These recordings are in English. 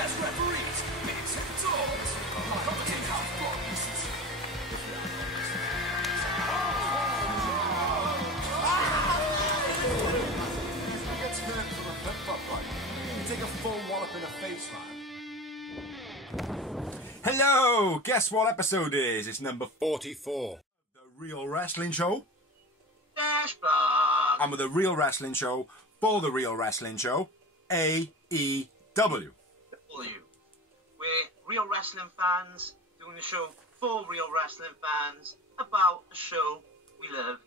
Guest referees, pits and dogs. Commentate how far pieces. He gets hurt from a flip-flop fight. You take a full wallop in the face, man. Hello! Guess what episode it is? It's number 44. The Real Wrestling Show. And with the Real Wrestling Show, for the Real Wrestling Show, AEW. We're real wrestling fans doing the show for real wrestling fans about a show we love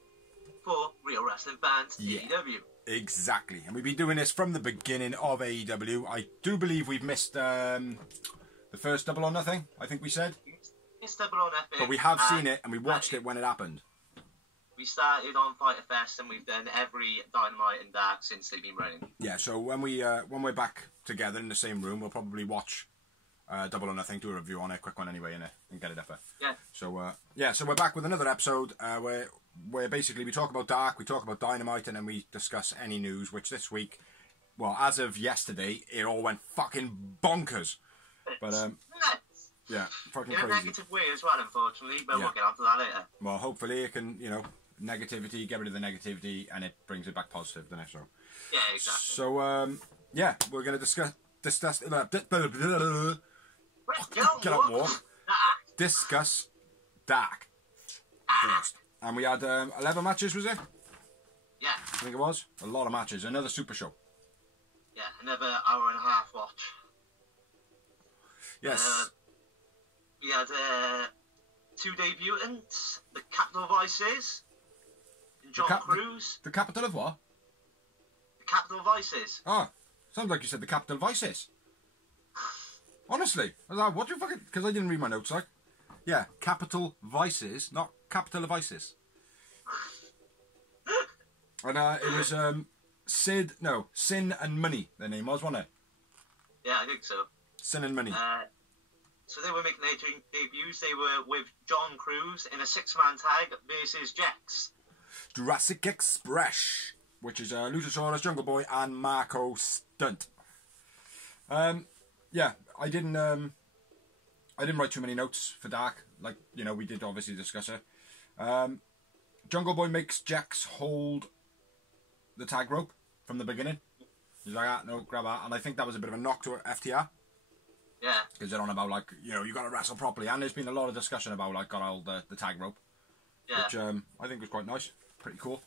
for real wrestling fans. Yeah. AEW. Exactly. And we've been doing this from the beginning of AEW. I do believe we've missed the first Double or Nothing, I think we said. It's Double or Nothing. But we have seen it and we watched it when it happened. We started on Fighter Fest and we've done every Dynamite and Dark since they've been running. Yeah, so when we're back together in the same room, we'll probably watch Double or Nothing, do a review on it, quick one anyway, and get it up there. Yeah. So we're back with another episode where basically we talk about Dark, we talk about Dynamite, and then we discuss any news, which this week, well, as of yesterday, it all went fucking bonkers. But, Nuts. yeah, fucking In a crazy. negative way as well, unfortunately, but Yeah. we'll get onto that later. Well, hopefully it can, negativity, get rid of the negativity, and it brings it back positive the next show. Yeah, exactly. So, we're going to discuss Get on walk. Discuss Dark first. And we had 11 matches, was it? Yeah, I think it was. A lot of matches. Another super show. yeah, another hour and a half watch. Yes. We had two debutants, the Capital Vices, and John Cruz. The capital of what? The Capital Vices. Oh, sounds like you said the capital Vices. Honestly. I was like, what do you fucking... Because I didn't read my notes, like. Yeah, capital Vices, not capital of ISIS. And it was Sin and Money, their name was, wasn't it? Yeah, I think so. Sin and Money. So they were making their debuts. They were with John Cruz in a six-man tag versus Jax. Jurassic Express, which is Luchasaurus, Jungle Boy, and Marco Stunt. Yeah, I didn't write too many notes for Dark. Like, we did obviously discuss it. Jungle Boy makes Jax hold the tag rope from the beginning. He's like, no, grab that. And I think that was a bit of a knock to FTR. Yeah. Because they're on about, like, you got to wrestle properly. And there's been a lot of discussion about, like, got all the tag rope. Yeah. Which I think was quite nice. Pretty cool.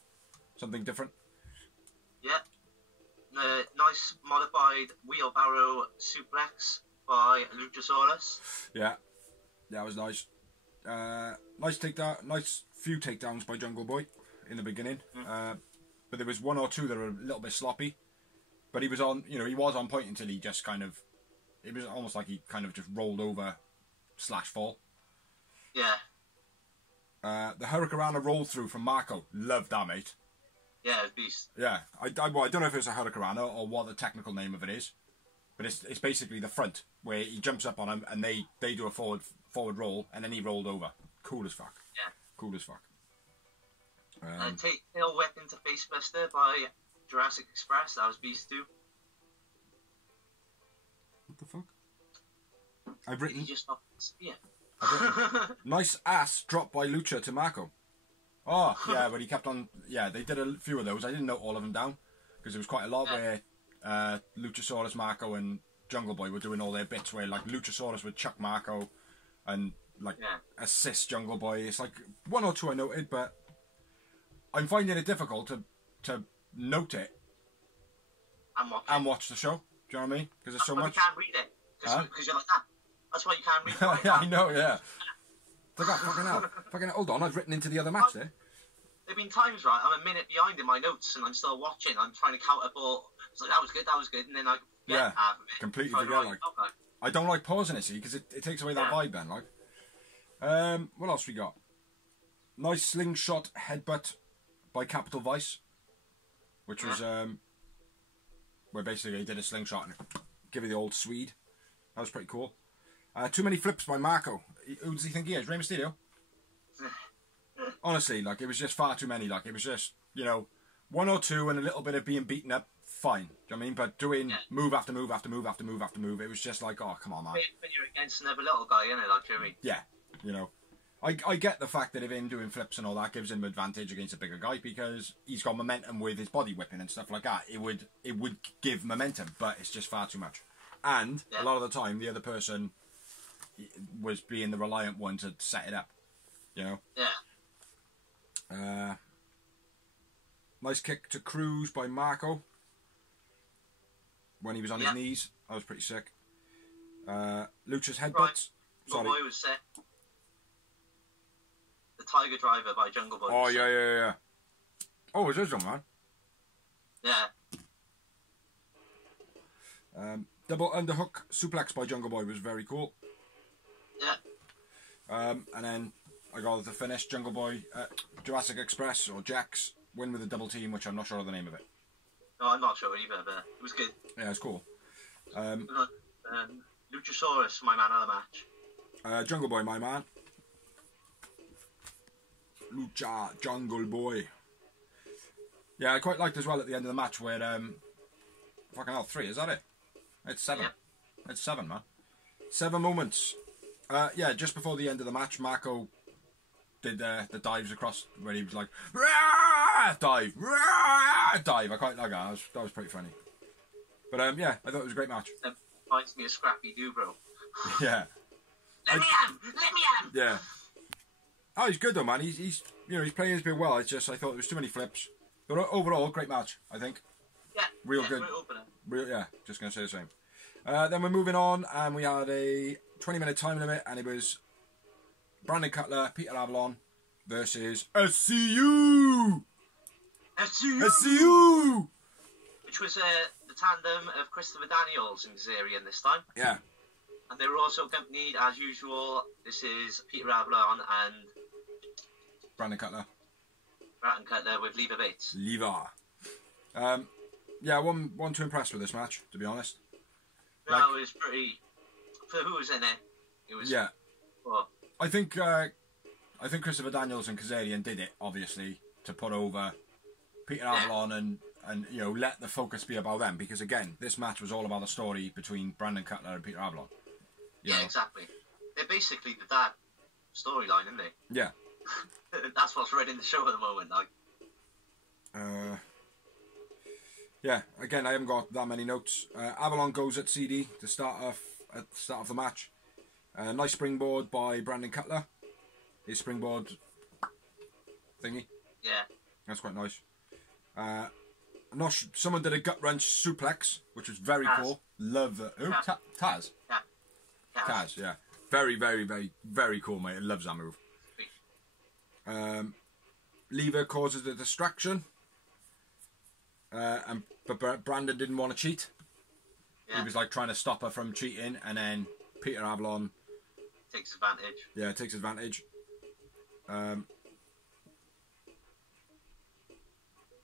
Something different. Yeah. Nice modified wheelbarrow suplex by Luchasaurus. Yeah. Yeah, it was nice. Nice takedown. Nice few takedowns by Jungle Boy in the beginning. But there was one or two that were a little bit sloppy. But he was on, he was on point until he just kind of... It was almost like he kind of just rolled over / fall. Yeah. The Hurricanrana roll through from Marco. Loved that, mate. Yeah, it was beast. Yeah. I don't know if it was a Hurricanrana or what the technical name of it is. But it's basically the front where he jumps up on him and they do a forward roll and then he rolled over. Cool as fuck. Yeah. Cool as fuck. Tail whip into Facebuster by Jurassic Express. That was beast too. What the fuck? I've written... He just knocked the spear. Nice ass drop by Lucha to Marco. Oh, yeah, but he kept on... Yeah, they did a few of those. I didn't note all of them down. Because there was quite a lot where Luchasaurus, Marco and Jungle Boy were doing all their bits where, like, Luchasaurus would chuck Marco and, like, assist Jungle Boy. It's like one or two I noted, but I'm finding it difficult to note it and watch the show. Do you know what I mean? Because there's so much... You can't read it. Because you're like, that's why you can't read it. Yeah, I know, yeah. It's like, fucking hell. Fucking hell. Hold on, I've written into the other match there. There have been times, right, I'm a minute behind in my notes and I'm still watching. I'm trying to counter, but it's like, that was good. And then I get half of it. Completely forget, like... I don't like pausing it, see, because it takes away that vibe then, like. What else we got? Nice slingshot headbutt by Capital Vice. Which was, where basically he did a slingshot and give you the old Swede. That was pretty cool. Too many flips by Marco. Who does he think he is? Rey Mysterio? Honestly, like, it was just far too many. Like, it was just, one or two and a little bit of being beaten up, fine. Do you know what I mean? But doing move after move after move after move after move, it was just like, oh, come on, man. When you're against another little guy, innit? Like, do you know what I mean? Yeah, you know. I get the fact that if him doing flips and all that gives him advantage against a bigger guy because he's got momentum with his body whipping and stuff like that. It would give momentum, but it's just far too much. And a lot of the time, the other person was being the reliant one to set it up. You know? Yeah. Nice kick to Cruz by Marco when he was on his knees. That was pretty sick. Lucha's headbutts. Right. Sorry. Boy was sick. The Tiger Driver by Jungle Boy. Oh, yeah. Oh, is this one, man? Yeah. Double underhook suplex by Jungle Boy was very cool. Yeah. And then I got the finish. Jungle Boy, Jurassic Express or Jax win with a double team, which I'm not sure of the name of it. No, I'm not sure either, but it was good. Yeah, it's cool. Luchasaurus, my man of the match. Jungle Boy, my man. Lucha Jungle Boy. Yeah, I quite liked as well at the end of the match where fucking hell, 3, is that it? It's 7. Yeah. It's 7, man. 7 moments. Yeah, just before the end of the match, Marco did the dives across where he was like, dive, dive. I quite like that. That was pretty funny. But yeah, I thought it was a great match. It reminds me of Scrappy Doo, bro. Yeah. Let me am. Yeah. Oh, he's good though, man. He's playing his bit well. It's just I thought there was too many flips. But overall, great match, I think. Yeah. Real good. Great opener. Just going to say the same. Then we're moving on, and we had a 20-minute time limit, and it was Brandon Cutler, Peter Avalon versus SCU! SCU! Which was the tandem of Christopher Daniels and Kazarian this time. Yeah. And they were also accompanied, as usual, this is Peter Avalon and Brandon Cutler with Leva Bates. Yeah, one too impressed with this match, to be honest. That was pretty... For who was in it, it was... Yeah. Well, I think Christopher Daniels and Kazarian did it, obviously, to put over Peter Avalon and let the focus be about them. Because, again, this match was all about the story between Brandon Cutler and Peter Avalon. Yeah, exactly. They're basically the dad storyline, aren't they? Yeah. That's what's read in the show at the moment, like. Yeah, again, I haven't got that many notes. Avalon goes at CD at the start of the match. Nice springboard by Brandon Cutler. His springboard thingy. Yeah. That's quite nice. Someone did a gut wrench suplex, which was very cool. Love that. Who? Taz. Yeah. Taz, yeah. Very, very, very, very cool, mate. I loves that move. Lever causes a distraction. But Brandon didn't want to cheat. Yeah. He was like trying to stop her from cheating, and then Peter Avalon takes advantage. Yeah, takes advantage. I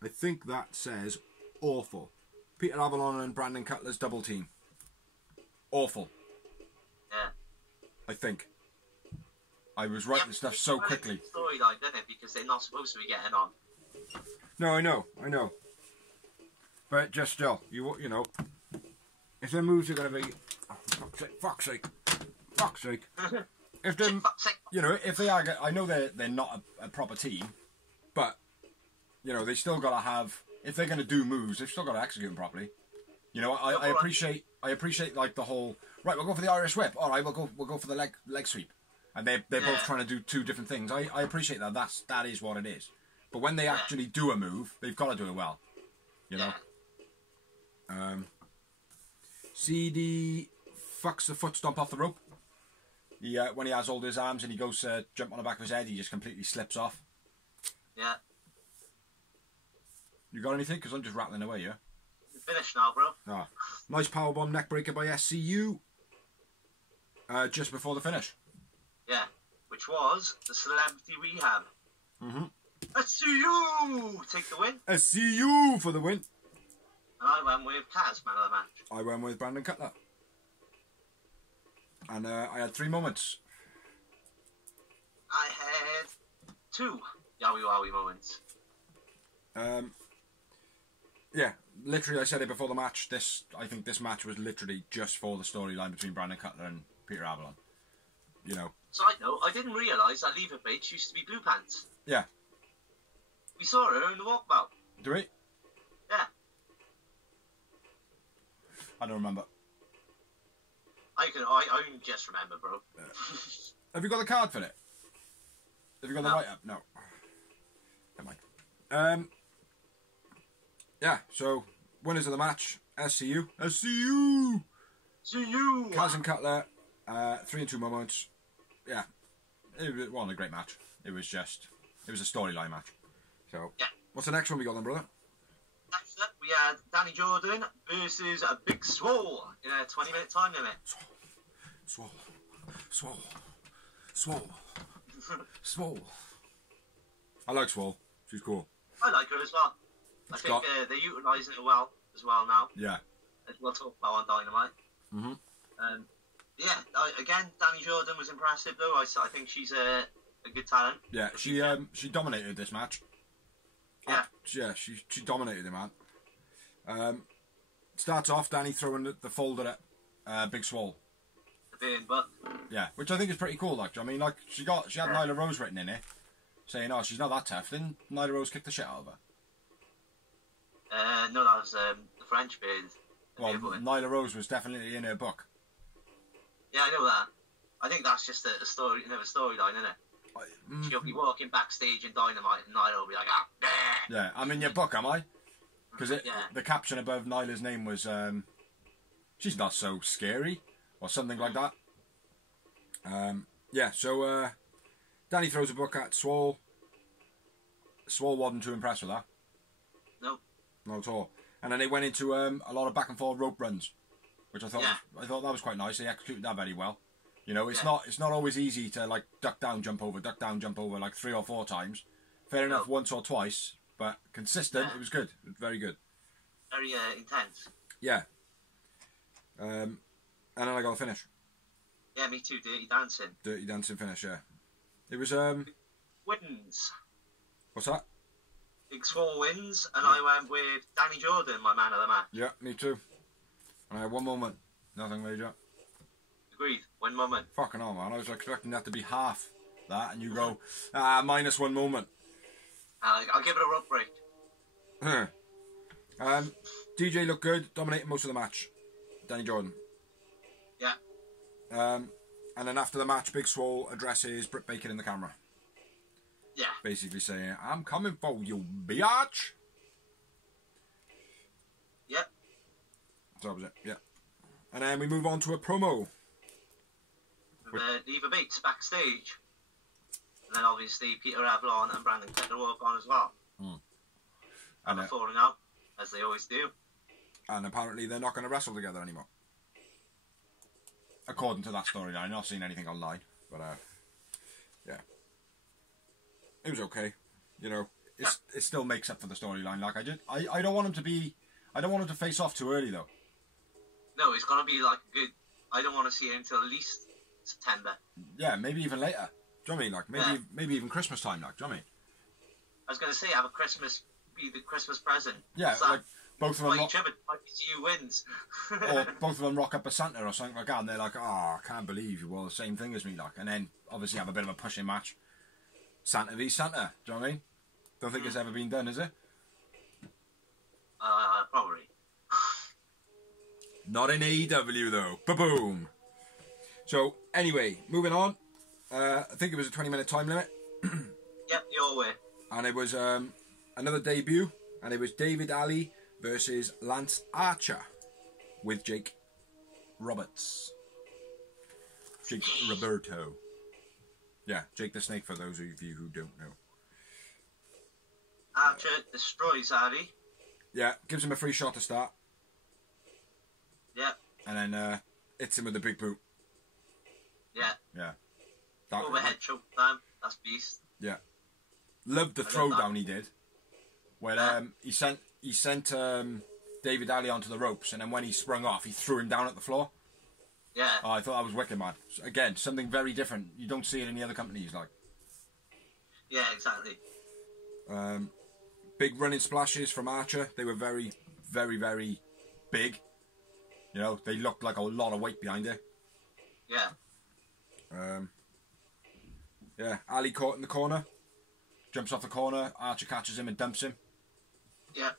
think that says awful. Peter Avalon and Brandon Cutler's double team. Awful. Yeah. I think. I was writing stuff so quickly. Storyline, didn't it? Because they're not supposed to be getting on. No, I know. But just still, you know, if their moves are going to be, fuck's sake. If they, if they are, I know they're not a proper team, but they still got to have. If they're going to do moves, they've still got to execute them properly. I appreciate like the whole. Right, we'll go for the Irish whip. All right, we'll go for the leg sweep, and they're both trying to do two different things. I appreciate that. That is what it is. But when they actually do a move, they've got to do it well. You know. CD fucks the foot stomp off the rope. When he has all his arms and he goes to jump on the back of his head, he just completely slips off. Yeah. You got anything? Because I'm just rattling away, yeah? Finished now, bro. Ah. Nice powerbomb neckbreaker by SCU. Just before the finish. Yeah. Which was the Celebrity Rehab. Mm-hmm. SCU! Take the win. SCU for the win. And I went with Kaz, man of the match. I went with Brandon Cutler. And I had 3 moments. I had 2 Yowie Wowie moments. Yeah, literally, I said it before the match. I think this match was literally just for the storyline between Brandon Cutler and Peter Avalon. You know. Side note, I didn't realise that Leva Bates used to be Blue Pants. Yeah. We saw her in the walkabout. Do we? Yeah. I don't remember. I can just remember, bro. Yeah. Have you got the card for it? Have you got the write-up? No. Never mind. Yeah, so, winners of the match, SCU. SCU! See you! Kaz and Cutler, 3-2 moments. Yeah, it wasn't a great match. It was a storyline match. So, yeah. What's the next one we got then, brother? Next up, we had Danny Jordan versus a Big Swole in a 20-minute time limit. Swole. I like Swole. She's cool. I like her as well. I think they're utilising her well as well now. Yeah. As we'll talk about on Dynamite. Mm-hmm. Yeah, again, Danny Jordan was impressive though. I think she's a good talent. Yeah, she dominated this match. Yeah. She dominated it, man. Starts off Danny throwing the folder at Big Swole. The burn butt. Yeah, which I think is pretty cool. Like, I mean, like she had Nyla Rose written in it, saying, "Oh, she's not that tough." Then Nyla Rose kicked the shit out of her. No, that was the French bid. Well, Nyla Rose was definitely in her book. Yeah, I know that. I think that's just a story, another storyline, isn't it? She'll be walking backstage in Dynamite, and Nyla will be like, "Ah, bleh." Yeah, I'm in your book, am I? Because the caption above Nyla's name was, "She's not so scary," or something like that. So Danny throws a book at Swole. Swole wasn't too impressed with that. No. Not at all. And then they went into a lot of back and forth rope runs, which I thought that was quite nice. They executed that very well. You know, it's not always easy to like duck down, jump over like 3 or 4 times. Fair enough, once or twice, but consistent. It was good. It was very good. Very intense. Yeah. And then I got a finish. Yeah, me too. Dirty Dancing finish. Yeah. It was wins. What's that? Big Swole wins, and I went with Danny Jordan, my man of the match. Yeah, me too. And I had 1 moment. Nothing major. Agreed. 1 moment. Fucking hell, man. I was expecting that to be half that, and you go, minus 1 moment. I'll give it a rope break. DJ looked good, dominated most of the match. Danny Jordan. Yeah. And then after the match, Big Swole addresses Britt Baker in the camera. Yeah. Basically saying, "I'm coming for you, biatch." Yep. So that was it, yeah. And then we move on to a promo. Leva Bates backstage. And then obviously Peter Avalon and Brandon Cutler walk on as well. And they're falling out, as they always do. And apparently they're not going to wrestle together anymore. According to that storyline. I've not seen anything online. But, yeah. It was okay. You know, it still makes up for the storyline. Like, I don't want him to be... I don't want him to face off too early, though. No, it's going to be like good... I don't want to see it until at least September. Yeah, maybe even later. Do you know what I mean? Like, maybe even Christmas time, like, do you know what I mean? I was going to say, have a Christmas... Be the Christmas present. Yeah, like, both of them... Each other, you wins. Or both of them rock up a Santa or something like that, and they're like, "Oh, I can't believe you wore the same thing as me," like. And then, obviously, have a bit of a pushing match. Santa v Santa, do you know what I mean? Don't think it's ever been done, is it? Probably. Not in AEW, though. Ba-boom! So, anyway, moving on. I think it was a 20-minute time limit. Yep, your way. And it was another debut, and it was David Alley versus Lance Archer with Jake Roberts. Jake Roberto. Yeah, Jake the Snake, for those of you who don't know. Archer destroys Alley. Yeah, gives him a free shot to start. Yeah. And then hits him with a big boot. Yeah. Yeah. Overhead choke down. That's beast. Yeah. Loved the throwdown he did. When he sent David Alley onto the ropes, and then when he sprung off, he threw him down at the floor. Yeah. Oh, I thought that was wicked, man. Again, something very different. You don't see it in the other companies, like. Yeah, exactly. Big running splashes from Archer. They were very, very, very big. You know, they looked like a lot of weight behind it. Yeah. Yeah, Ali caught in the corner. Jumps off the corner. Archer catches him and dumps him. Yeah.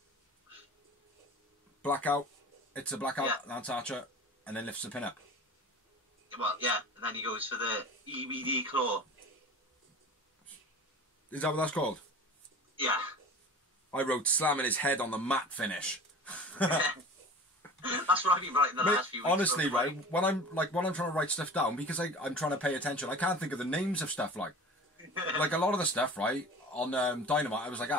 Blackout. It's a blackout. Yeah. Lance Archer. And then lifts the pin up. Well, yeah. And then he goes for the EBD claw. Is that what that's called? Yeah. I wrote slamming his head on the mat finish. That's what I've been writing the last few weeks. Honestly, right, when I'm trying to write stuff down, because I'm trying to pay attention, I can't think of the names of stuff like a lot of the stuff, right, on Dynamite, I was like,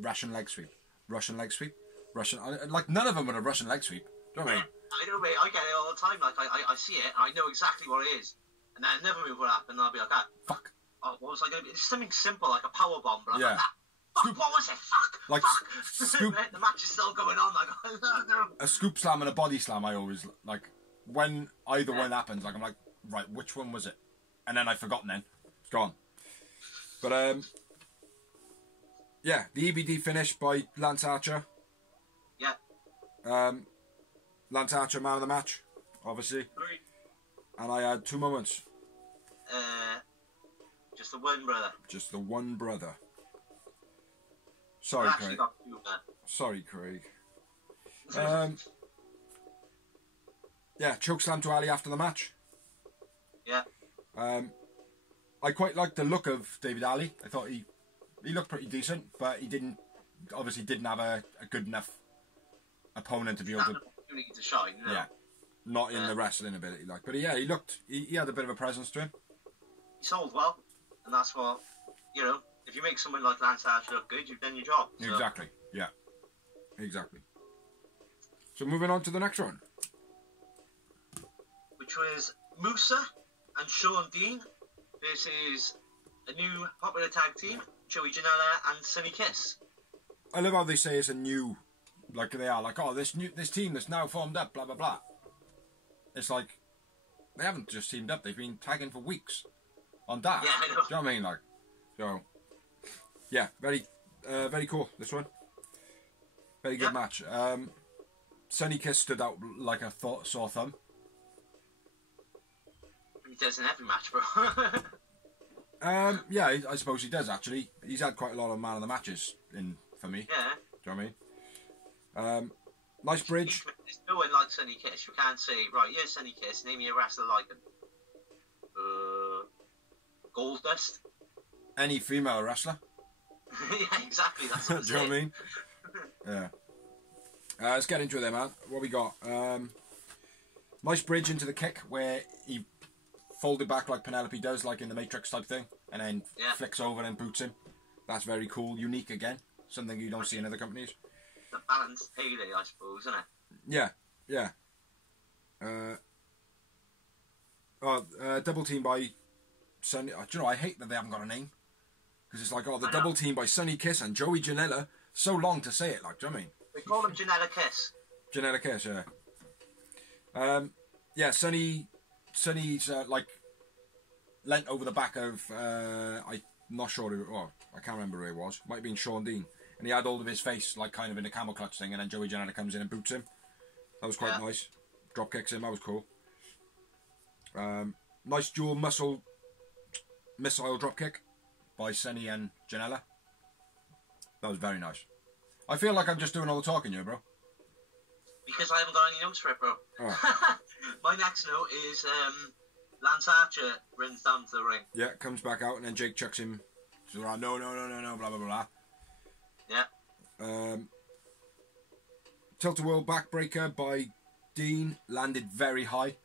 Russian leg sweep, Russian, like none of them were a Russian leg sweep. Do you know what I mean? I know, mate. I get it all the time. Like I see it, and I know exactly what it is, and then another move will happen, and I'll be like, fuck. Oh, what was I going to be? It's something simple like a power bomb, but I'm Yeah. like, fuck, what was it? Fuck, Like, fuck. scoop. The match is still going on. Like, A scoop slam and a body slam, I always, like, when either one happens, like, I'm like, right, which one was it? And then I've forgotten then. It's gone. But, yeah, the EBD finish by Lance Archer. yeah. Lance Archer, man of the match, obviously. And I had 2 moments. Just the one, brother. Just the one brother. Sorry, I actually Craig. got two, man. Sorry, Craig. Yeah, chokeslam to Ali after the match. Yeah. I quite liked the look of David Ali. I thought he looked pretty decent, but he obviously didn't have a good enough opponent to be able to. An opportunity to shine. You know? Yeah, not in the wrestling ability, like. But yeah, he had a bit of a presence to him. He sold well, and that's what, you know, if you make someone like Lance Archer look good, you've done your job. So. Exactly. Yeah. Exactly. So moving on to the next one. Which was Musa and Sean Dean versus a new popular tag team, Joey Janela and Sonny Kiss. I love how they say it's a new, like they are, like, oh, this team that's now formed up, blah blah blah. It's like they haven't just teamed up; they've been tagging for weeks on that. Yeah, I know. Do you know what I mean? Like, so yeah, very cool. This one, very good match. Sonny Kiss stood out like a sore thumb. He does in every match, bro. Yeah, I suppose he does actually. He's had quite a lot of man of the matches in for me. Yeah. Do you know what I mean? Nice bridge. There's no one like Sonny Kiss. You can't say, right, here's Sonny Kiss, name me a wrestler like him. Goldust. Any female wrestler. Yeah, exactly. That's what I'm Do you know what I saying. mean? Yeah. Let's get into it then, man. What we got? Nice bridge into the kick where he folded back like Penelope does, like in the Matrix type thing, and then flicks over and boots him. That's very cool. Unique again. Something you don't see in other companies. The balanced payday, I suppose, isn't it? Yeah, yeah. Double team by Sonny. Do you know, I hate that they haven't got a name. Because it's like, the double team by Sonny Kiss and Joey Janela. So long to say it, like, do you know what I mean? We call him Janela Kiss. Janela Kiss, yeah. Yeah, Sonny's like leant over the back of I'm not sure who. Oh, I can't remember who it was. Might have been Sean Dean, and he had hold of his face like kind of in a camel clutch thing, and then Joey Janela comes in and boots him. That was quite nice. Drop kicks him. That was cool. Nice dual missile drop kick by Sonny and Janela. That was very nice. I feel like I'm just doing all the talking here, bro. Because I haven't got any notes for it, bro. Oh. My next note is Lance Archer runs down to the ring. Yeah, comes back out and then Jake chucks him. So no, blah blah blah. Yeah. Tilt-a-whirl backbreaker by Dean landed very high.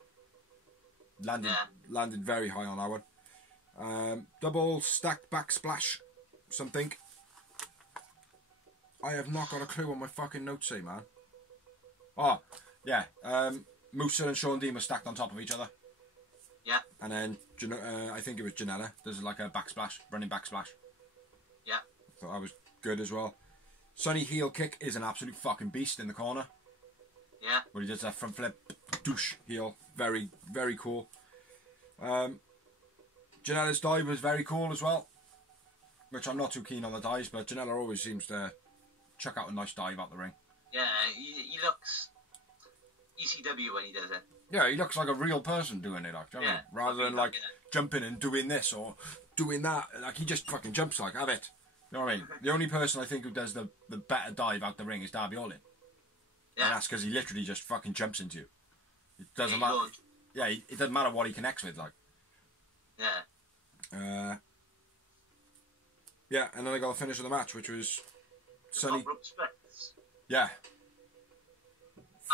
Landed very high on that one. Double stacked back splash, something. I have not got a clue what my fucking notes say, man. Oh, yeah. Musa and Sean Dean were stacked on top of each other. Yeah. And then, I think it was Janela. There's like a backsplash, running backsplash. Yeah. Thought that was good as well. Sonny heel kick is an absolute fucking beast in the corner. Yeah. Where he does that front flip, douche heel. Very, very cool. Janela's dive was very cool as well. Which I'm not too keen on the dives, but Janela always seems to chuck out a nice dive out the ring. Yeah, he looks ECW when he does it. Yeah, he looks like a real person doing it, like, do you know what I mean? Rather than like jumping and doing this or doing that. Like, he just fucking jumps like, have it. You know what I mean? The only person I think who does the better dive out the ring is Darby Allin. Yeah. And that's because he literally just fucking jumps into you. It doesn't matter. Yeah, it doesn't matter what he connects with, like. Yeah. Yeah, and then I got the finish of the match, which was Sonny. Top rope splits. Yeah.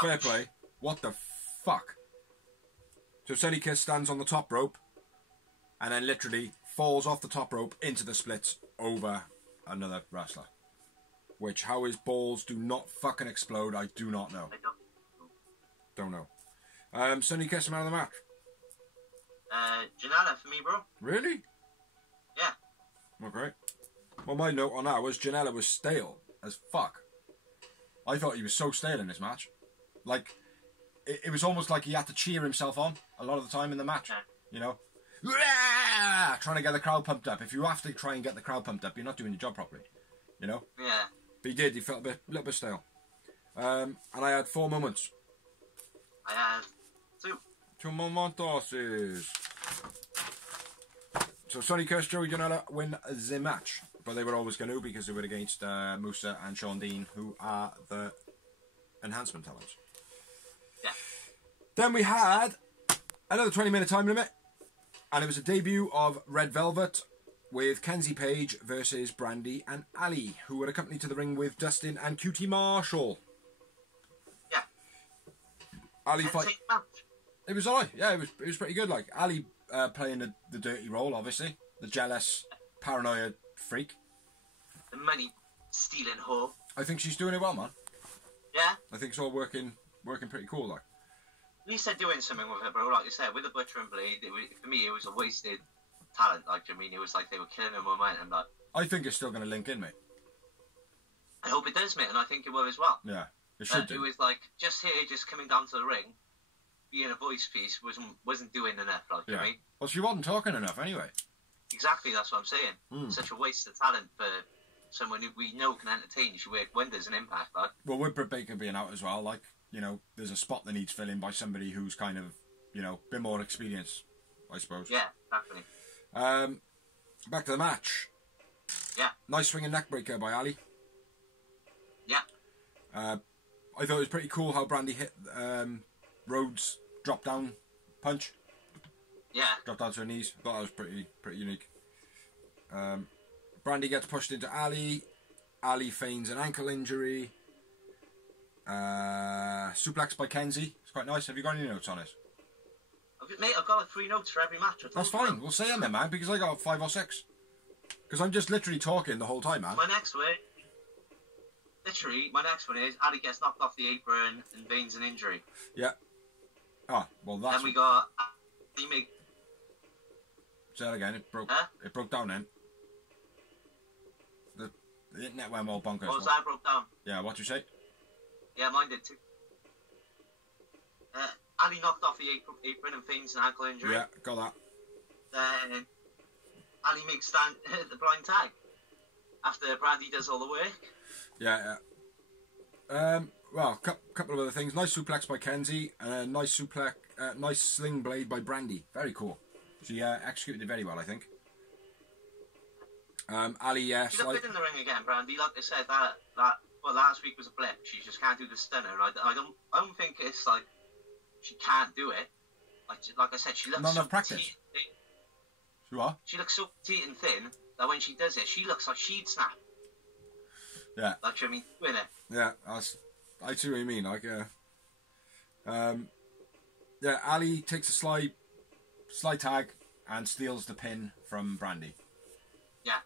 Fair play. What the fuck? So Sonny Kiss stands on the top rope, and then literally falls off the top rope into the splits over another wrestler. Which, how his balls do not fucking explode, I do not know. Don't know. Sonny Kiss, man of the match. Janela for me, bro. Really? Yeah. Okay. Well, my note on that was Janela was stale as fuck. I thought he was so stale in this match. Like, it was almost like he had to cheer himself on a lot of the time in the match. You know? Trying to get the crowd pumped up. If you have to try and get the crowd pumped up, you're not doing your job properly. You know? Yeah. But he did. He felt a little bit stale. And I had 4 moments. I had 2. 2 momentos. So Sonny Kiss, Joey Janela win the match. But they were always going to, because they were against Musa and Sean Dean, who are the enhancement talents. Yeah. Then we had another 20-minute time limit. And it was a debut of Red Velvet with Kenzie Page versus Brandy and Ali, who were accompanied to the ring with Dustin and QT Marshall. Yeah. Ali fight. It was alright. Yeah, it was pretty good. Like Ali playing the dirty role, obviously, the jealous, paranoid freak. The money stealing whore. I think she's doing it well, man. Yeah. I think it's all working pretty cool, like. At least they're doing something with it, bro. Like you said, with the Butcher and Blade, for me, it was a wasted talent. Like, I mean, it was like they were killing them momentum. Like, I think it's still going to link in, mate. I hope it does, mate, and I think it will as well. Yeah, it should do. It was like just coming down to the ring, being a voice piece wasn't doing enough. Like, you know what I mean? Well, she wasn't talking enough anyway. Exactly, that's what I'm saying. Such a waste of talent for someone who we know can entertain. She worked wonders and impact, like. Well, with Britt Baker being out as well, like, you know, there's a spot that needs filling by somebody who's kind of, you know, a bit more experienced, I suppose. Yeah, definitely. Back to the match. Yeah. Nice swinging neck breaker by Ali. Yeah. I thought it was pretty cool how Brandy hit Rhodes' drop down punch. Yeah. Drop down to her knees. I thought that was pretty unique. Brandy gets pushed into Ali. Ali feigns an ankle injury. Suplex by Kenzie. It's quite nice. Have you got any notes on it? Mate, I've got like 3 notes for every match. That's fine. We'll say them then, man, because I got 5 or 6. Because I'm just literally talking the whole time, man. My next one is Ali gets knocked off the apron and feigns an injury. Yeah. Oh, well, that's... Then we got Ali make... Say that again. It broke. Huh? It broke down then. The internet went all bonkers. What was that? Broke down. Yeah, what'd you say? Yeah, mine did too. Ali knocked off the apron and feigns an ankle injury. Yeah, got that. Then Ali makes the blind tag after Brandy does all the work. Yeah. Well, couple of other things. Nice suplex by Kenzie. Nice sling blade by Brandy. Very cool. She executed it very well, I think. Ali, yes. She looked good in the ring again, Brandy. Like I said, that last week was a blip. She just can't do the stunner. I don't think it's like she can't do it. Like I said, she looks not so enough practice. She what? She looks so petite and thin that when she does it, she looks like she'd snap. Yeah. Like, I mean, with it. Yeah, I see what you mean. Like, yeah, Ali takes a slide tag and steals the pin from Brandy. Yeah.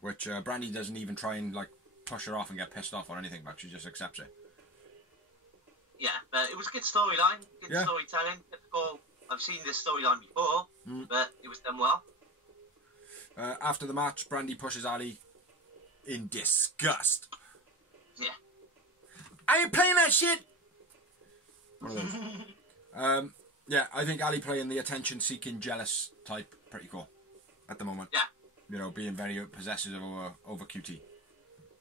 Which Brandy doesn't even try and like push her off and get pissed off or anything. Like, she just accepts it. Yeah, but it was a good storyline, good storytelling. Typical. I've seen this storyline before, but it was done well. After the match, Brandy pushes Ali in disgust. Yeah. I ain't playing that shit! One of those. Yeah, I think Ali playing the attention-seeking, jealous type, pretty cool at the moment. Yeah. You know, being very possessive over QT.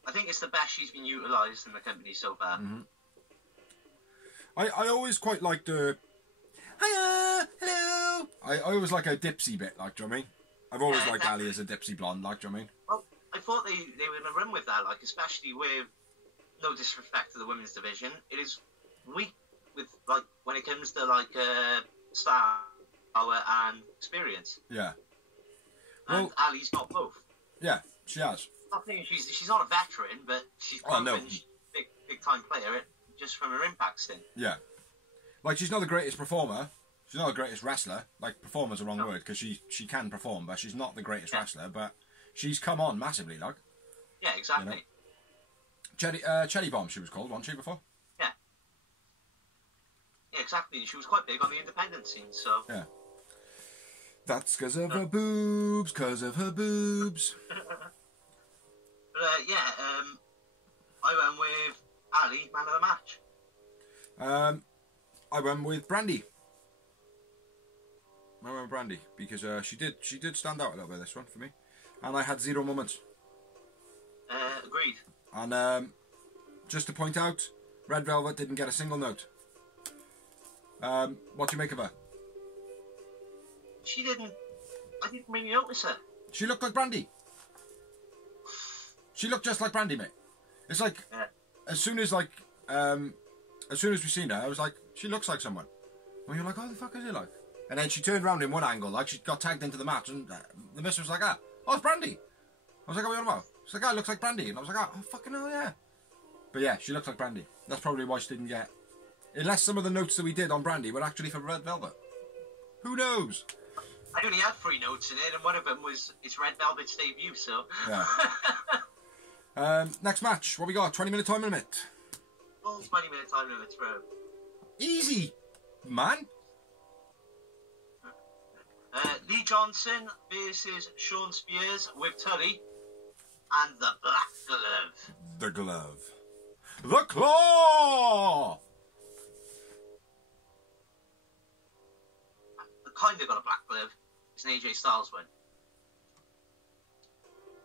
I think it's the best she's been utilised in the company so far. Mm-hmm. I always quite like the hiya, hello. I always like a dipsy bit, like, do you know what I mean? I've always liked Ali as a dipsy blonde, like, do you know what I mean? Well, I thought they were going to run with that, like, especially with, no disrespect to the women's division, it is weak with, like, when it comes to, like, star power and experience. Yeah. And Well, Ali's got both. Yeah, she has. Not saying she's not a veteran, but she's proven she's a big time player just from her impact stint. Yeah. Like, she's not the greatest performer. She's not the greatest wrestler. Like, performer's the wrong word, because she can perform, but she's not the greatest wrestler, but she's come on massively, like. Yeah, exactly. You know? Cherry Bomb, she was called, wasn't she, before? Yeah. Yeah, exactly. She was quite big on the independent scene, so... Yeah. That's because of her boobs, because of her boobs. But, I went with Ali, man of the match. I went with Brandy. I went with Brandy, because she did stand out a little bit, this one, for me. And I had 0 moments. Agreed. And just to point out, Red Velvet didn't get a single note. What do you make of her? I didn't really notice her. She looked like Brandy. She looked just like Brandy, mate. It's like, as soon as we seen her, I was like, she looks like someone. And you're like, oh, the fuck is it like? And then she turned around in one angle, like she got tagged into the match, and the miss was like, oh, it's Brandy. I was like, what are you on about? She's like, looks like Brandy. And I was like, oh, fucking hell, yeah. But yeah, she looks like Brandy. That's probably why she didn't get... Unless some of the notes that we did on Brandy were actually for Red Velvet. Who knows? I only had 3 notes in it, and one of them was it's Red Velvet's debut, so... Yeah. Next match, what we got? 20-minute time limit. Full 20-minute time limit through. Easy, man. Lee Johnson versus Sean Spears with Tully and the Black Glove. The glove. The claw! Kind of got a black glove. It's an AJ Styles win.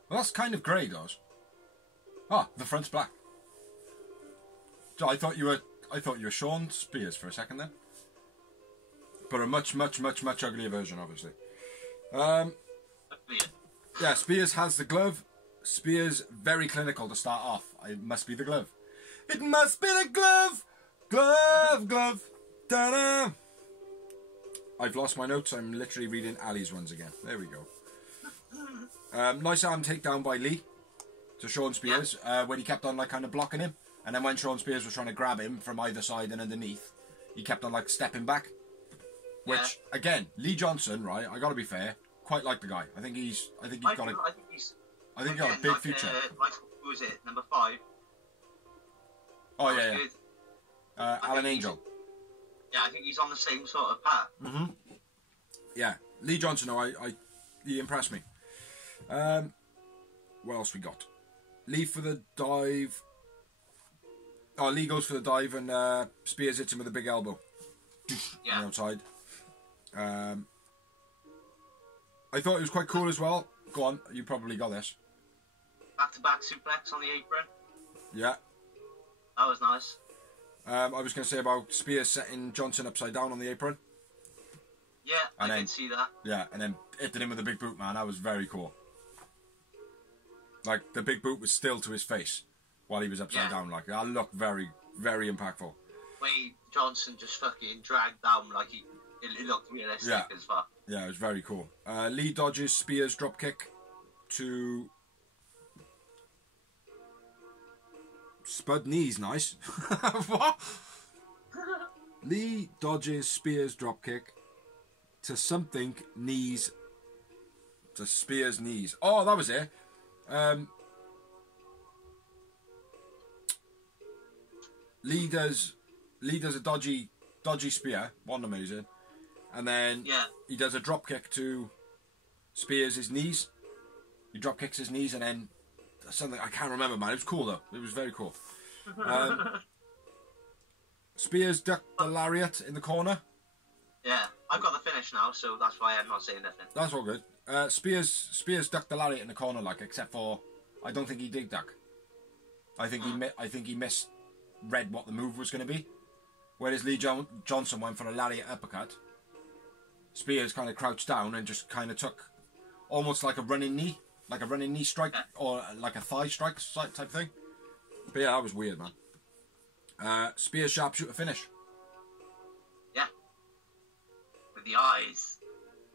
Well, that's kind of grey, guys. The front's black. So I thought you were Sean Spears for a second then. But a much, much, much, much uglier version, obviously. Yeah, Spears has the glove. Spears, very clinical to start off. It must be the glove. It must be the glove! Glove, glove! Ta-da! I've lost my notes. I'm literally reading Ali's ones again. There we go. Nice arm takedown by Lee to Sean Spears when he kept on like kind of blocking him. And then when Sean Spears was trying to grab him from either side and underneath, he kept on like stepping back. Which, again, Lee Johnson, right, I gotta be fair, quite like the guy. I think he's got a big future. Who was it? Number 5? Oh, yeah. Alan Angel. Yeah, I think he's on the same sort of path. Mm-hmm. Yeah. Lee Johnson, he impressed me. What else we got? Lee for the dive. Oh, Lee goes for the dive and Spears hits him with a big elbow. On the outside. I thought it was quite cool as well. Go on, you probably got this. Back-to-back suplex on the apron. Yeah. That was nice. I was going to say about Spears setting Johnson upside down on the apron. Yeah, I did see that. Yeah, and then hitting him with a big boot, man. That was very cool. Like, the big boot was still to his face while he was upside down. Like, that looked very, very impactful. Wade Johnson just fucking dragged down like it looked realistic as fuck. Yeah, it was very cool. Lee dodges Spears dropkick to... Spud knees, nice. What? Lee dodges Spears dropkick to something knees. To Spears knees. Oh, that was it. Lee does a dodgy spear, one amazing, and then he does a drop kick to Spears' knees. He drop kicks his knees and then something I can't remember, man. It was cool though. It was very cool. Spears ducked the lariat in the corner. Yeah, I've got the finish now, so that's why I'm not saying nothing. That's all good. Spears ducked the lariat in the corner, like, except for I don't think he did duck. I think he misread what the move was going to be. Whereas Lee Johnson went for a lariat uppercut. Spears kind of crouched down and just kind of took almost like a running knee strike, or like a thigh strike type thing. But yeah, that was weird, man. Spears sharpshooter finish. Yeah. With the eyes.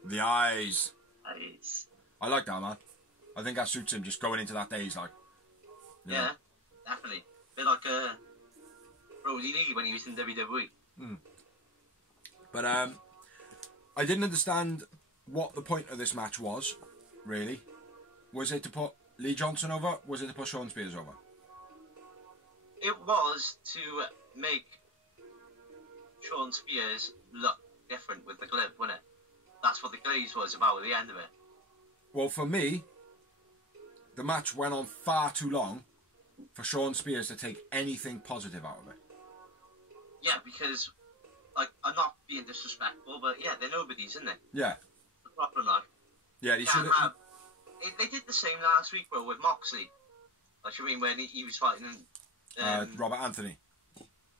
The eyes. Eyes. I like that, man. I think that suits him, just going into that daze, like. Yeah, definitely. A bit like Brody Lee when he was in WWE. But I didn't understand what the point of this match was, really. Was it to put Lee Johnson over? Was it to put Sean Spears over? It was to make Sean Spears look different with the glove, wasn't it? That's what the glaze was about at the end of it. Well, for me, the match went on far too long for Sean Spears to take anything positive out of it. Yeah, because, like, I'm not being disrespectful, but yeah, they're nobodies, isn't they? Yeah. The problem, like. Yeah, he should have. They did the same last week, bro, with Moxley. Like, you mean when he was fighting Robert Anthony.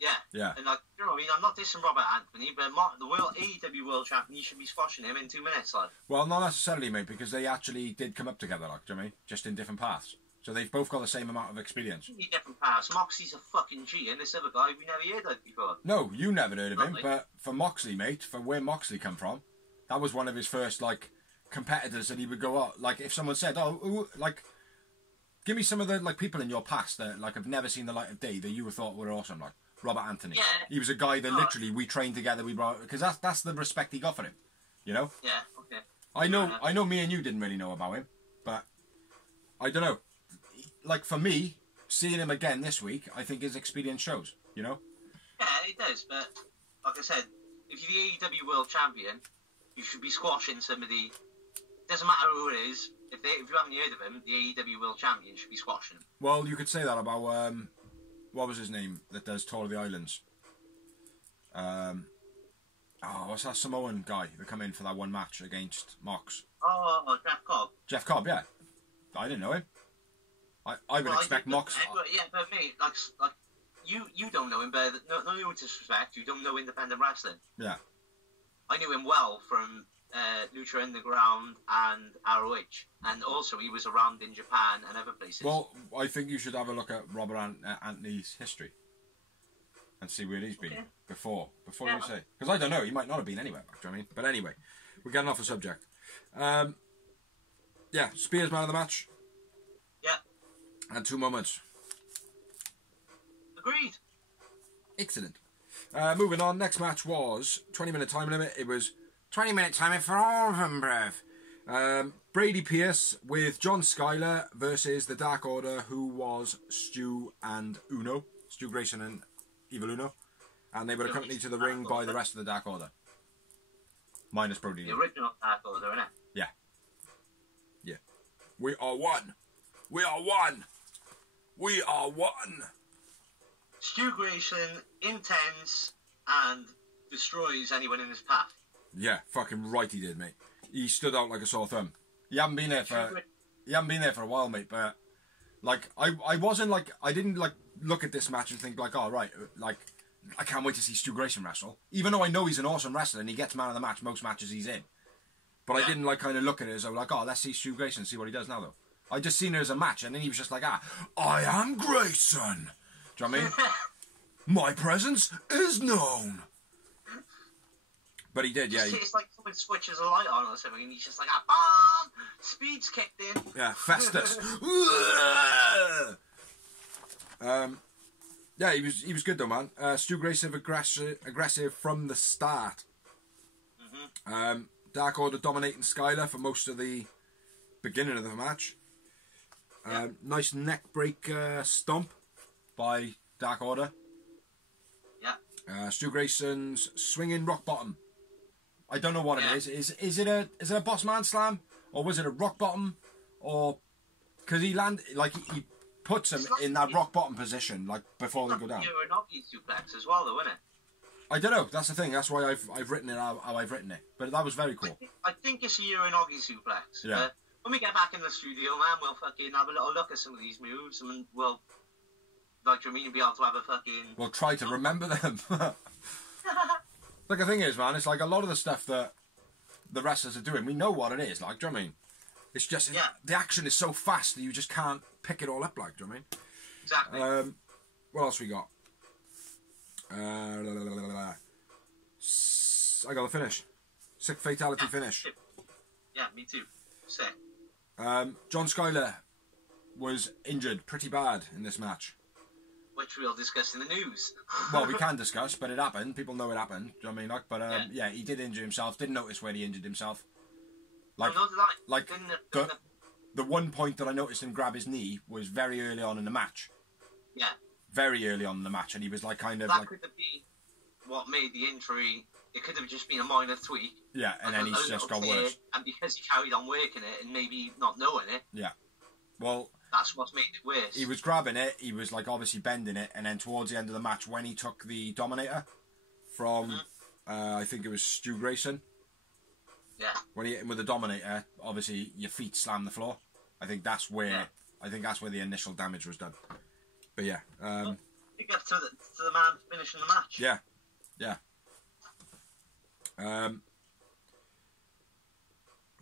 Yeah. Yeah. And, like, you know what I mean? I'm not dissing Robert Anthony, but the AEW World Champion, you should be squashing him in 2 minutes, like. Well, not necessarily, mate, because they actually did come up together, like, do you know what I mean? Just in different paths. So they've both got the same amount of experience. Different paths. Moxley's a fucking G, and this other guy we never heard of before. No, you never heard of him, but for Moxley, mate, for where Moxley come from, that was one of his first, like, competitors that he would go out. Like, if someone said, give me some of the, like, people in your past that, like, have never seen the light of day that you thought were awesome, like Robert Anthony. Yeah. He was a guy that literally we trained together, we brought, because that's the respect he got for him, you know? Yeah, okay. I know me and you didn't really know about him, but I don't know. Like, for me, seeing him again this week, I think his experience shows, you know? Yeah, it does, but like I said, if you're the AEW World Champion, you should be squashing somebody. Doesn't matter who it is. If you haven't heard of him, the AEW World Champion should be squashing him. Well, you could say that about what was his name that does Tour of the Islands? What's that Samoan guy that come in for that one match against Mox? Oh, Jeff Cobb. Jeff Cobb, yeah. I didn't know him. I would expect Mox. Yeah, but mate, like you don't know him, but no disrespect, you don't know independent wrestling. Yeah. I knew him well from Lucha Underground and ROH, and also he was around in Japan and other places. Well, I think you should have a look at Robert Anthony's history and see where he's been before you say. Because I don't know, he might not have been anywhere back, do you know what I mean? But anyway, we're getting off the subject. Yeah, Spears man of the match. Yeah. And 2 moments. Agreed. Excellent. Moving on, next match was 20-minute time limit. It was 20-minute time for all of them, bruv. Brady Pierce with John Skyler versus the Dark Order, who was Stu Grayson and Evil Uno. And they were accompanied to the ring by the rest of the Dark Order. Minus Brody. The original Dark Order, innit? Yeah. Yeah. We are one. We are one. We are one. Stu Grayson, intense, and destroys anyone in his path. Yeah, fucking right he did, mate. He stood out like a sore thumb. He hadn't been there for a while, mate, but like I wasn't like I didn't like look at this match and think like, oh right, like I can't wait to see Stu Grayson wrestle. Even though I know he's an awesome wrestler and he gets man of the match most matches he's in. But I didn't like kind of look at it as though like, oh, let's see Stu Grayson, see what he does now though. I just seen it as a match and then he was just like, I am Grayson. Do you know what I mean? My presence is known. But he did, yeah. It's like someone switches a light on or something and he's just like, BOOM! Speed's kicked in. Yeah, Festus. Yeah, he was good though, man. Stu Grayson aggressive from the start. Mm-hmm. Dark Order dominating Skyler for most of the beginning of the match. Nice neck break stomp by Dark Order. Yeah. Stu Grayson's swinging rock bottom. I don't know what it is. Is it a boss man slam or was it a rock bottom or because he he puts him in that rock bottom position like before they go down. You're an obvious suplex as well, though, isn't it? I don't know. That's the thing. That's why I've written it how I've written it. But that was very cool. I think it's a Uranagi suplex. Yeah. When we get back in the studio, man, we'll fucking have a little look at some of these moves and we'll do you know what I mean? Be able to have a fucking... Well, try to remember them. Like, the thing is, man, it's like a lot of the stuff that the wrestlers are doing, we know what it is, like, do you know what I mean? It's just, the action is so fast that you just can't pick it all up, like, do you know what I mean? Exactly. What else we got? I got the finish. Sick fatality finish. Yeah, me too. Sick. John Skyler was injured pretty bad in this match. Which we'll discuss in the news. Well, we can discuss, but it happened. People know it happened. Do you know what I mean? Like, but yeah, he did injure himself. Didn't notice where he injured himself. Like, the one point that I noticed him grab his knee was very early on in the match. Yeah. Very early on in the match, and he was like kind of that like... could have been what made the injury. It could have just been a minor tweak. Yeah, and then he's just got worse. And because he carried on working it and maybe not knowing it. Yeah. Well... That's what's made it worse. He was grabbing it, he was like obviously bending it, and then towards the end of the match, when he took the Dominator from, I think it was Stu Grayson. Yeah. When he hit him with the Dominator, obviously your feet slam the floor. I think that's where the initial damage was done. But yeah. It gets to the man finishing the match. Yeah. Yeah.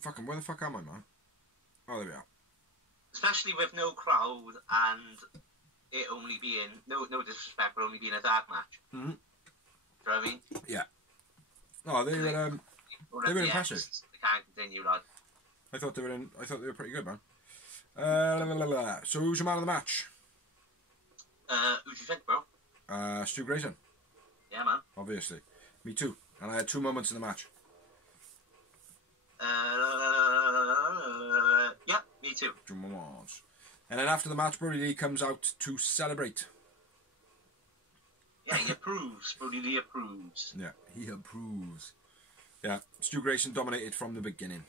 Fucking, where the fuck am I, man? Oh, there we are. Especially with no crowd and it only being, no disrespect, but only being a dark match. Mm-hmm. Do you know what I mean? Yeah. No, they were impressive. They can't continue, like. I thought they were pretty good, man. So who's your man of the match? Who do you think, bro? Stu Grayson. Yeah, man. Obviously. Me too. And I had 2 moments in the match. Yeah, me too. 2 moments. And then after the match, Brody Lee comes out to celebrate. Yeah, he approves. Brody Lee approves. Yeah, he approves. Yeah, Stu Grayson dominated from the beginning.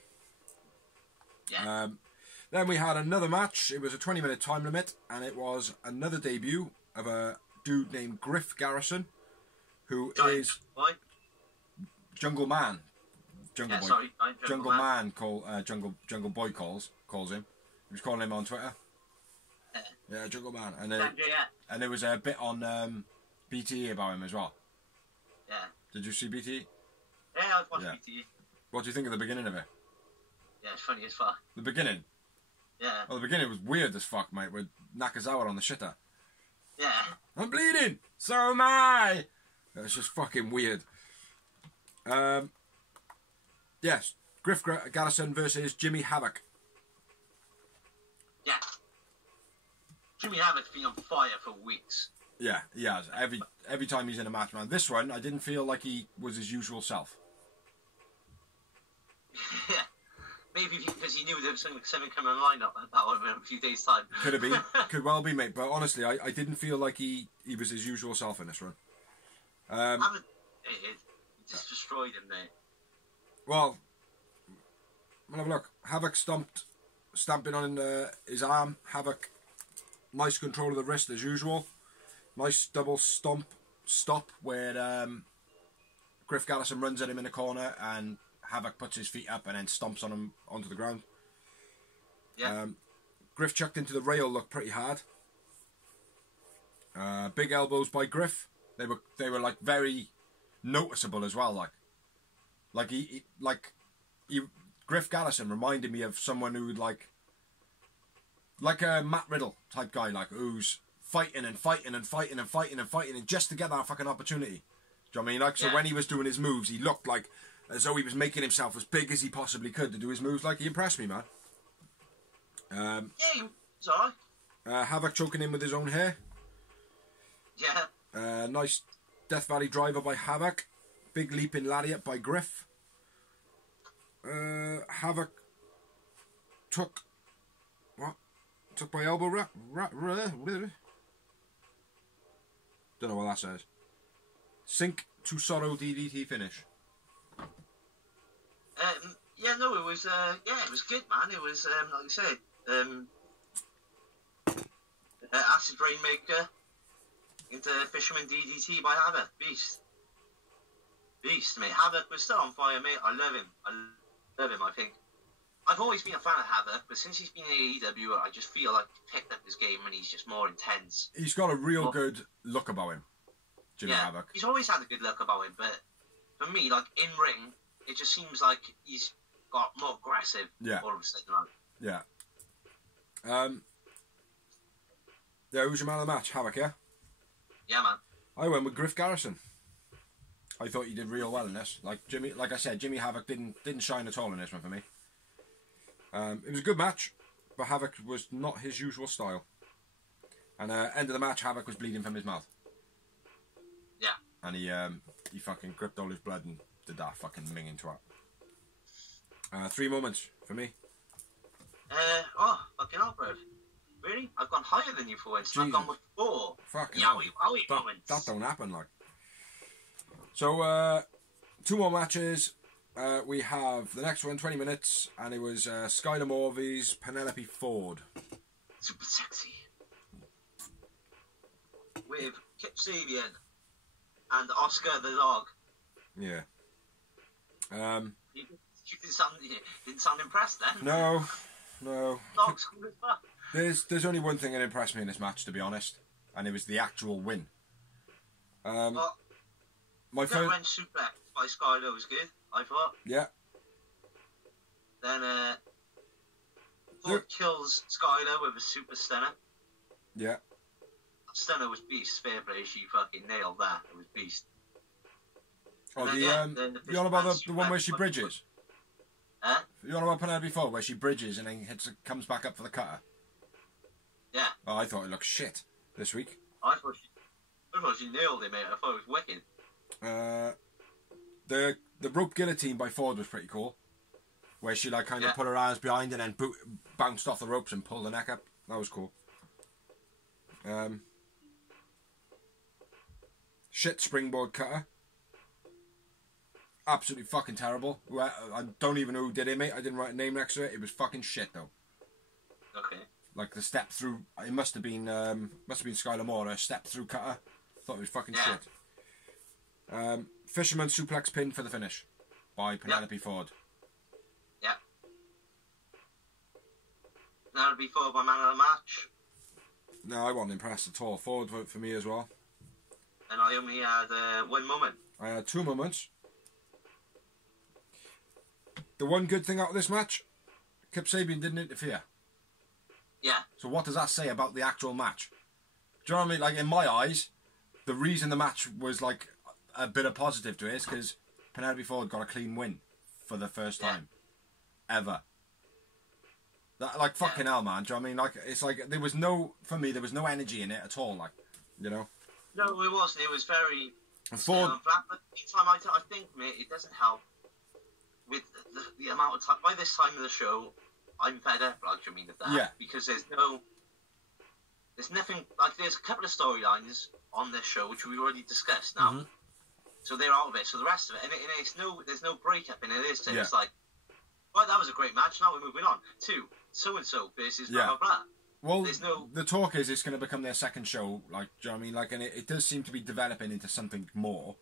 Yeah. Then we had another match. It was a 20-minute time limit, and it was another debut of a dude named Griff Garrison, who is Jungle Man. Jungle Man Jungle Boy calls him. He was calling him on Twitter. Yeah, Jungle Man, and there was a bit on BTE about him as well. Yeah. Did you see BTE? Yeah, I've watched BTE. What do you think of the beginning of it? Yeah, it's funny as fuck. The beginning? Yeah. Well, the beginning was weird as fuck, mate, with Nakazawa on the shitter. Yeah. I'm bleeding! So am I! It's just fucking weird. Yes, Griff Garrison versus Jimmy Havoc. Yeah. Jimmy Havoc's been on fire for weeks. Yeah, he has. Every time he's in a match, man. This one, I didn't feel like he was his usual self. Yeah. Maybe because he knew there was something coming online up about him in a few days' time. Could have been. Could well be, mate. But honestly, I didn't feel like he was his usual self in this run. It just destroyed him, mate. Well, we'll have a look. Havoc stamping on his arm. Havoc, nice control of the wrist as usual. Nice double stop where Griff Garrison runs at him in the corner and Havoc puts his feet up and then stomps on him onto the ground. Yeah. Griff chucked into the rail looked pretty hard. Big elbows by Griff. They were like very noticeable as well. Griff Garrison reminded me of someone who would like a Matt Riddle type guy, like who's fighting and just to get that fucking opportunity. Do you know what I mean? Like, so when he was doing his moves, he looked like as though he was making himself as big as he possibly could to do his moves. Like, he impressed me, man. Yeah, he's alright. Havoc choking him with his own hair. Yeah. Nice Death Valley driver by Havoc. Big leaping lariat by Griff. Havoc took by elbow wrap. Don't know what that says. Sink to sorrow DDT finish. Yeah, no, it was it was good, man. It was like I said, Acid Rainmaker into Fisherman DDT by Havoc. Beast, mate. Havoc was still on fire, mate. I love him. I think. I've always been a fan of Havoc, but since he's been in AEW, I just feel like he picked up his game and he's just more intense. He's got a real good look about him, Jimmy Havoc. He's always had a good look about him, but for me, like, in ring, it just seems like he's got more aggressive all of a sudden. Yeah. Yeah, who's your man of the match? Havoc, yeah? Yeah, man. I went with Griff Garrison. I thought he did real well in this. Like I said, Jimmy Havoc didn't shine at all in this one for me. It was a good match, but Havoc was not his usual style. And end of the match, Havoc was bleeding from his mouth. Yeah. And he fucking gripped all his blood and did that fucking minging twat. 3 moments for me. Fucking hell, bro. Really? I've gone higher than you for once. I've gone with 4. Fucking Yowie moments. That don't happen, like. So, 2 more matches. We have the next one, 20 minutes, and it was Skylar Moore vs Penelope Ford. Super sexy. With Kip Sabian and Oscar the dog. Yeah. You didn't sound impressed then. No. Dog's cool as fuck. There's only one thing that impressed me in this match, to be honest, and it was the actual win. My first wrench suplex by Skylar was good, I thought. Yeah. Then Ford kills Skylar with a super stunner. Yeah. Stunner was beast. Fair play, she fucking nailed that. It was beast. Oh, you on about the one where she bridges? Huh? You on about Penelope Ford where she bridges and then comes back up for the cutter? Yeah. Oh, I thought it looked shit this week. I thought she nailed it, mate. I thought it was wicked. The rope guillotine by Ford was pretty cool, where she like kind of put her arms behind and then bounced off the ropes and pulled the neck up. That was cool. Shit springboard cutter. Absolutely fucking terrible. I don't even know who did it, mate. I didn't write a name next to it. It was fucking shit though. Okay. Like the step through. It must have been Skylar Moore. A step through cutter. Thought it was fucking shit. Fisherman suplex pin for the finish by Penelope Ford. Yeah. Penelope Ford, my man of the match. No, I wasn't impressed at all. Ford vote for me as well. And I only had 1 moment. I had 2 moments. The one good thing out of this match, Kip Sabian didn't interfere. Yeah. So what does that say about the actual match? Do you know what I mean? Like, in my eyes, the reason the match was like a bit of positive to it is because Penelope Ford got a clean win for the first time ever. That, like, fucking hell, man. Do you know what I mean? Like, it's like there was no energy in it at all. Like, you know. No, it wasn't. It was very Ford. flat. But anytime I think, mate, it doesn't help with the amount of time. By this time of the show, I'm fed up. Like, I mean, of that. Yeah. Because there's nothing. Like, there's a couple of storylines on this show which we've already discussed now. Mm-hmm. So they're out of it. So the rest of it, and there's no breakup in it. Is there? It's like, right, that was a great match. Now we're moving on to so and so versus blah blah blah. Well, the talk is it's going to become their second show. Like, do you know what I mean? Like, and it does seem to be developing into something more.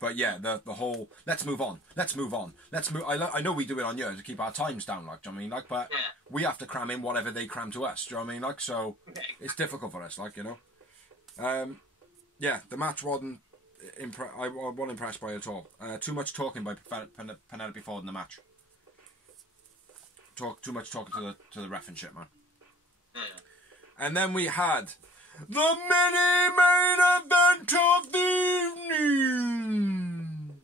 But yeah, the whole let's move on. I know we do it on yours to keep our times down. Like, do you know what I mean? Like, but we have to cram in whatever they cram to us. Do you know what I mean? Like, so it's difficult for us. Like, you know. The match wasn't. I wasn't impressed by it at all. Too much talking by Penelope Ford in the match. Too much talking to the ref and shit, man. Yeah. And then we had the mini-main event of the evening,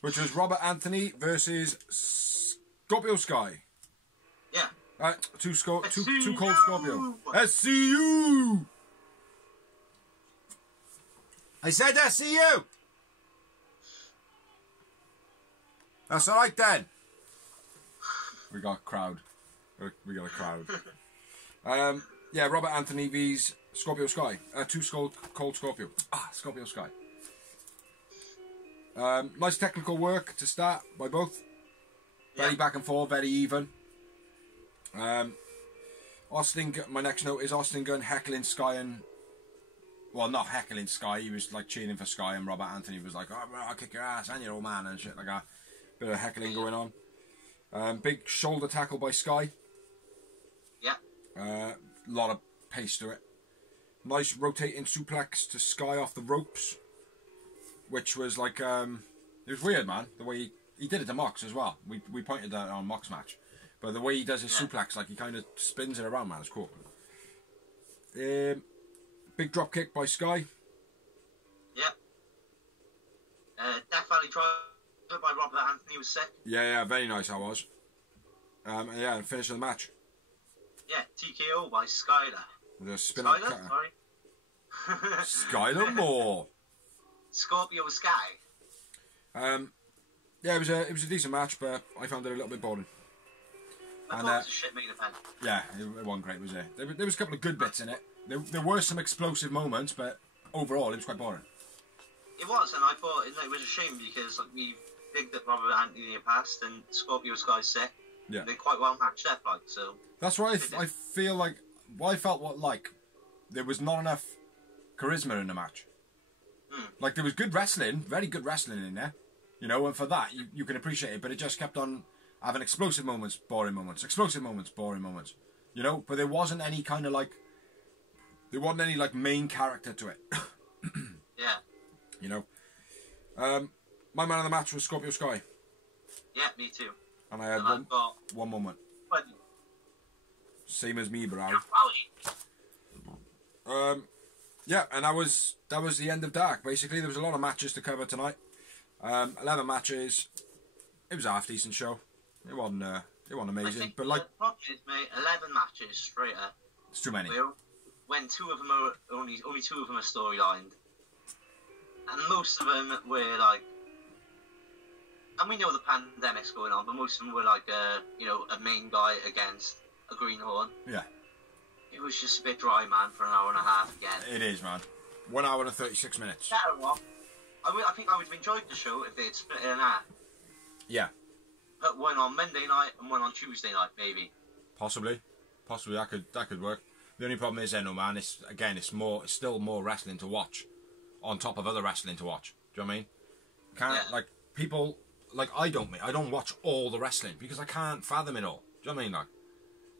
which was Robert Anthony versus Scorpio Sky. Yeah. Too cold Scorpio. SCU. I said SCU. That's all right then. We got a crowd. Robert Anthony vs Scorpio Sky. Cold Scorpio. Scorpio Sky. Nice technical work to start by both. Very back and forth, very even. My next note is Austin Gunn heckling Sky and... Well, not heckling Sky. He was like cheering for Sky, and Robert Anthony was like, "Oh, I'll kick your ass and your old man," and shit like that. Bit of heckling going on. Big shoulder tackle by Sky. Yeah. Lot of pace to it. Nice rotating suplex to Sky off the ropes, which was like it was weird, man. The way he did it to Mox as well. We pointed that on Mox match, but the way he does his suplex, like he kind of spins it around, man, it's cool. Big drop kick by Sky. Yeah. Death Valley Driver by Robert Anthony was sick. Yeah, very nice. I was. And finish of the match. Yeah, TKO by Skyler. The spin out cutter. Sorry. Skyler Moore. Scorpio Sky. Yeah, it was a decent match, but I found it a little bit boring. I thought it was a shit main event. Yeah, it wasn't great, was it? There was a couple of good bits in it. There were some explosive moments, but overall it was quite boring. It was, and I thought it was a shame because like, we bigged up Robert Anthony in the past, and Scorpio Sky's sick. Yeah, they're quite well matched up, like so. That's why I feel like I felt there was not enough charisma in the match. Like there was good wrestling, very good wrestling in there, you know, and for that you can appreciate it. But it just kept on having explosive moments, boring moments, explosive moments, boring moments, you know. But there wasn't any kind of main character to it. Yeah. You know, my man of the match was Scorpio Sky. Yeah, me too. And I had one moment. Same as me, bro. Yeah, and that was the end of Dark. Basically, there was a lot of matches to cover tonight. 11 matches. It was a half decent show. It wasn't amazing, but like the problem is, mate, 11 matches straight up. It's too many. When two of them are only two of them are storylined, and most of them were like, and we know the pandemic's going on, but most of them were like a main guy against a greenhorn. Yeah. It was just a bit dry, man, for an hour and a half again. It is, man. 1 hour and 36 minutes. I think I would have enjoyed the show if they had split it in half. Yeah. Put one on Monday night and one on Tuesday night, maybe. Possibly that could work. The only problem is, no, man. It's still more wrestling to watch, on top of other wrestling to watch. Do you know what I mean? Like people, like I don't watch all the wrestling because I can't fathom it all. Do you know what I mean? Like.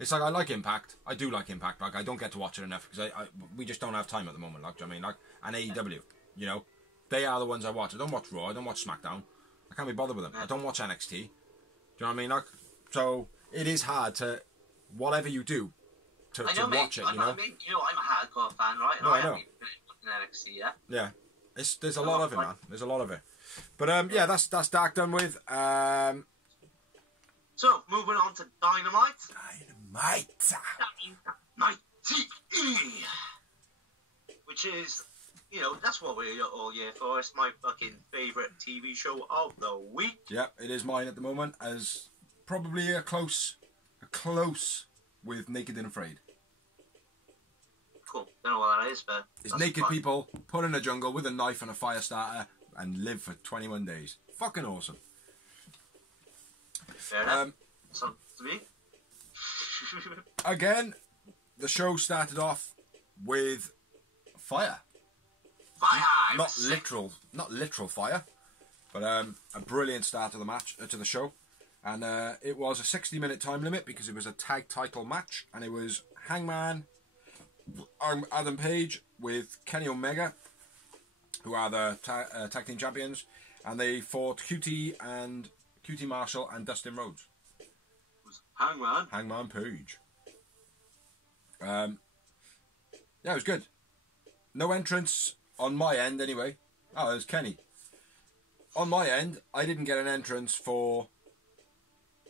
It's like I like Impact. I do like Impact. Like I don't get to watch it enough because we just don't have time at the moment. Like, do you know what I mean? Like, and AEW, you know, they are the ones I watch. I don't watch Raw. I don't watch SmackDown. I can't be bothered with them. I don't watch NXT. Do you know what I mean? Like, so it is hard to whatever you do to watch it. You know, I'm a hardcore fan, right? And no, I know. NXT, yeah. Yeah, there's a lot of it, man. There's a lot of it. But yeah, that's Dark done with. So moving on to Dynamite. Dynamite TV, which is, you know, that's what we're all here for. It's my fucking favourite TV show of the week. Yep, it is mine at the moment, as probably a close with Naked and Afraid. Cool. Don't know what that is, but it's naked people put in a jungle with a knife and a fire starter and live for 21 days. Fucking awesome. Fair enough. So to me. Again, the show started off with fire. Not literal fire, but a brilliant start to the match, to the show. And it was a 60-minute time limit because it was a tag title match, and it was Hangman, Adam Page with Kenny Omega, who are the tag team champions, and they fought QT Marshall and Dustin Rhodes. Hangman Page. Yeah, it was good. No entrance on my end, anyway. Oh, it was Kenny. On my end, I didn't get an entrance for.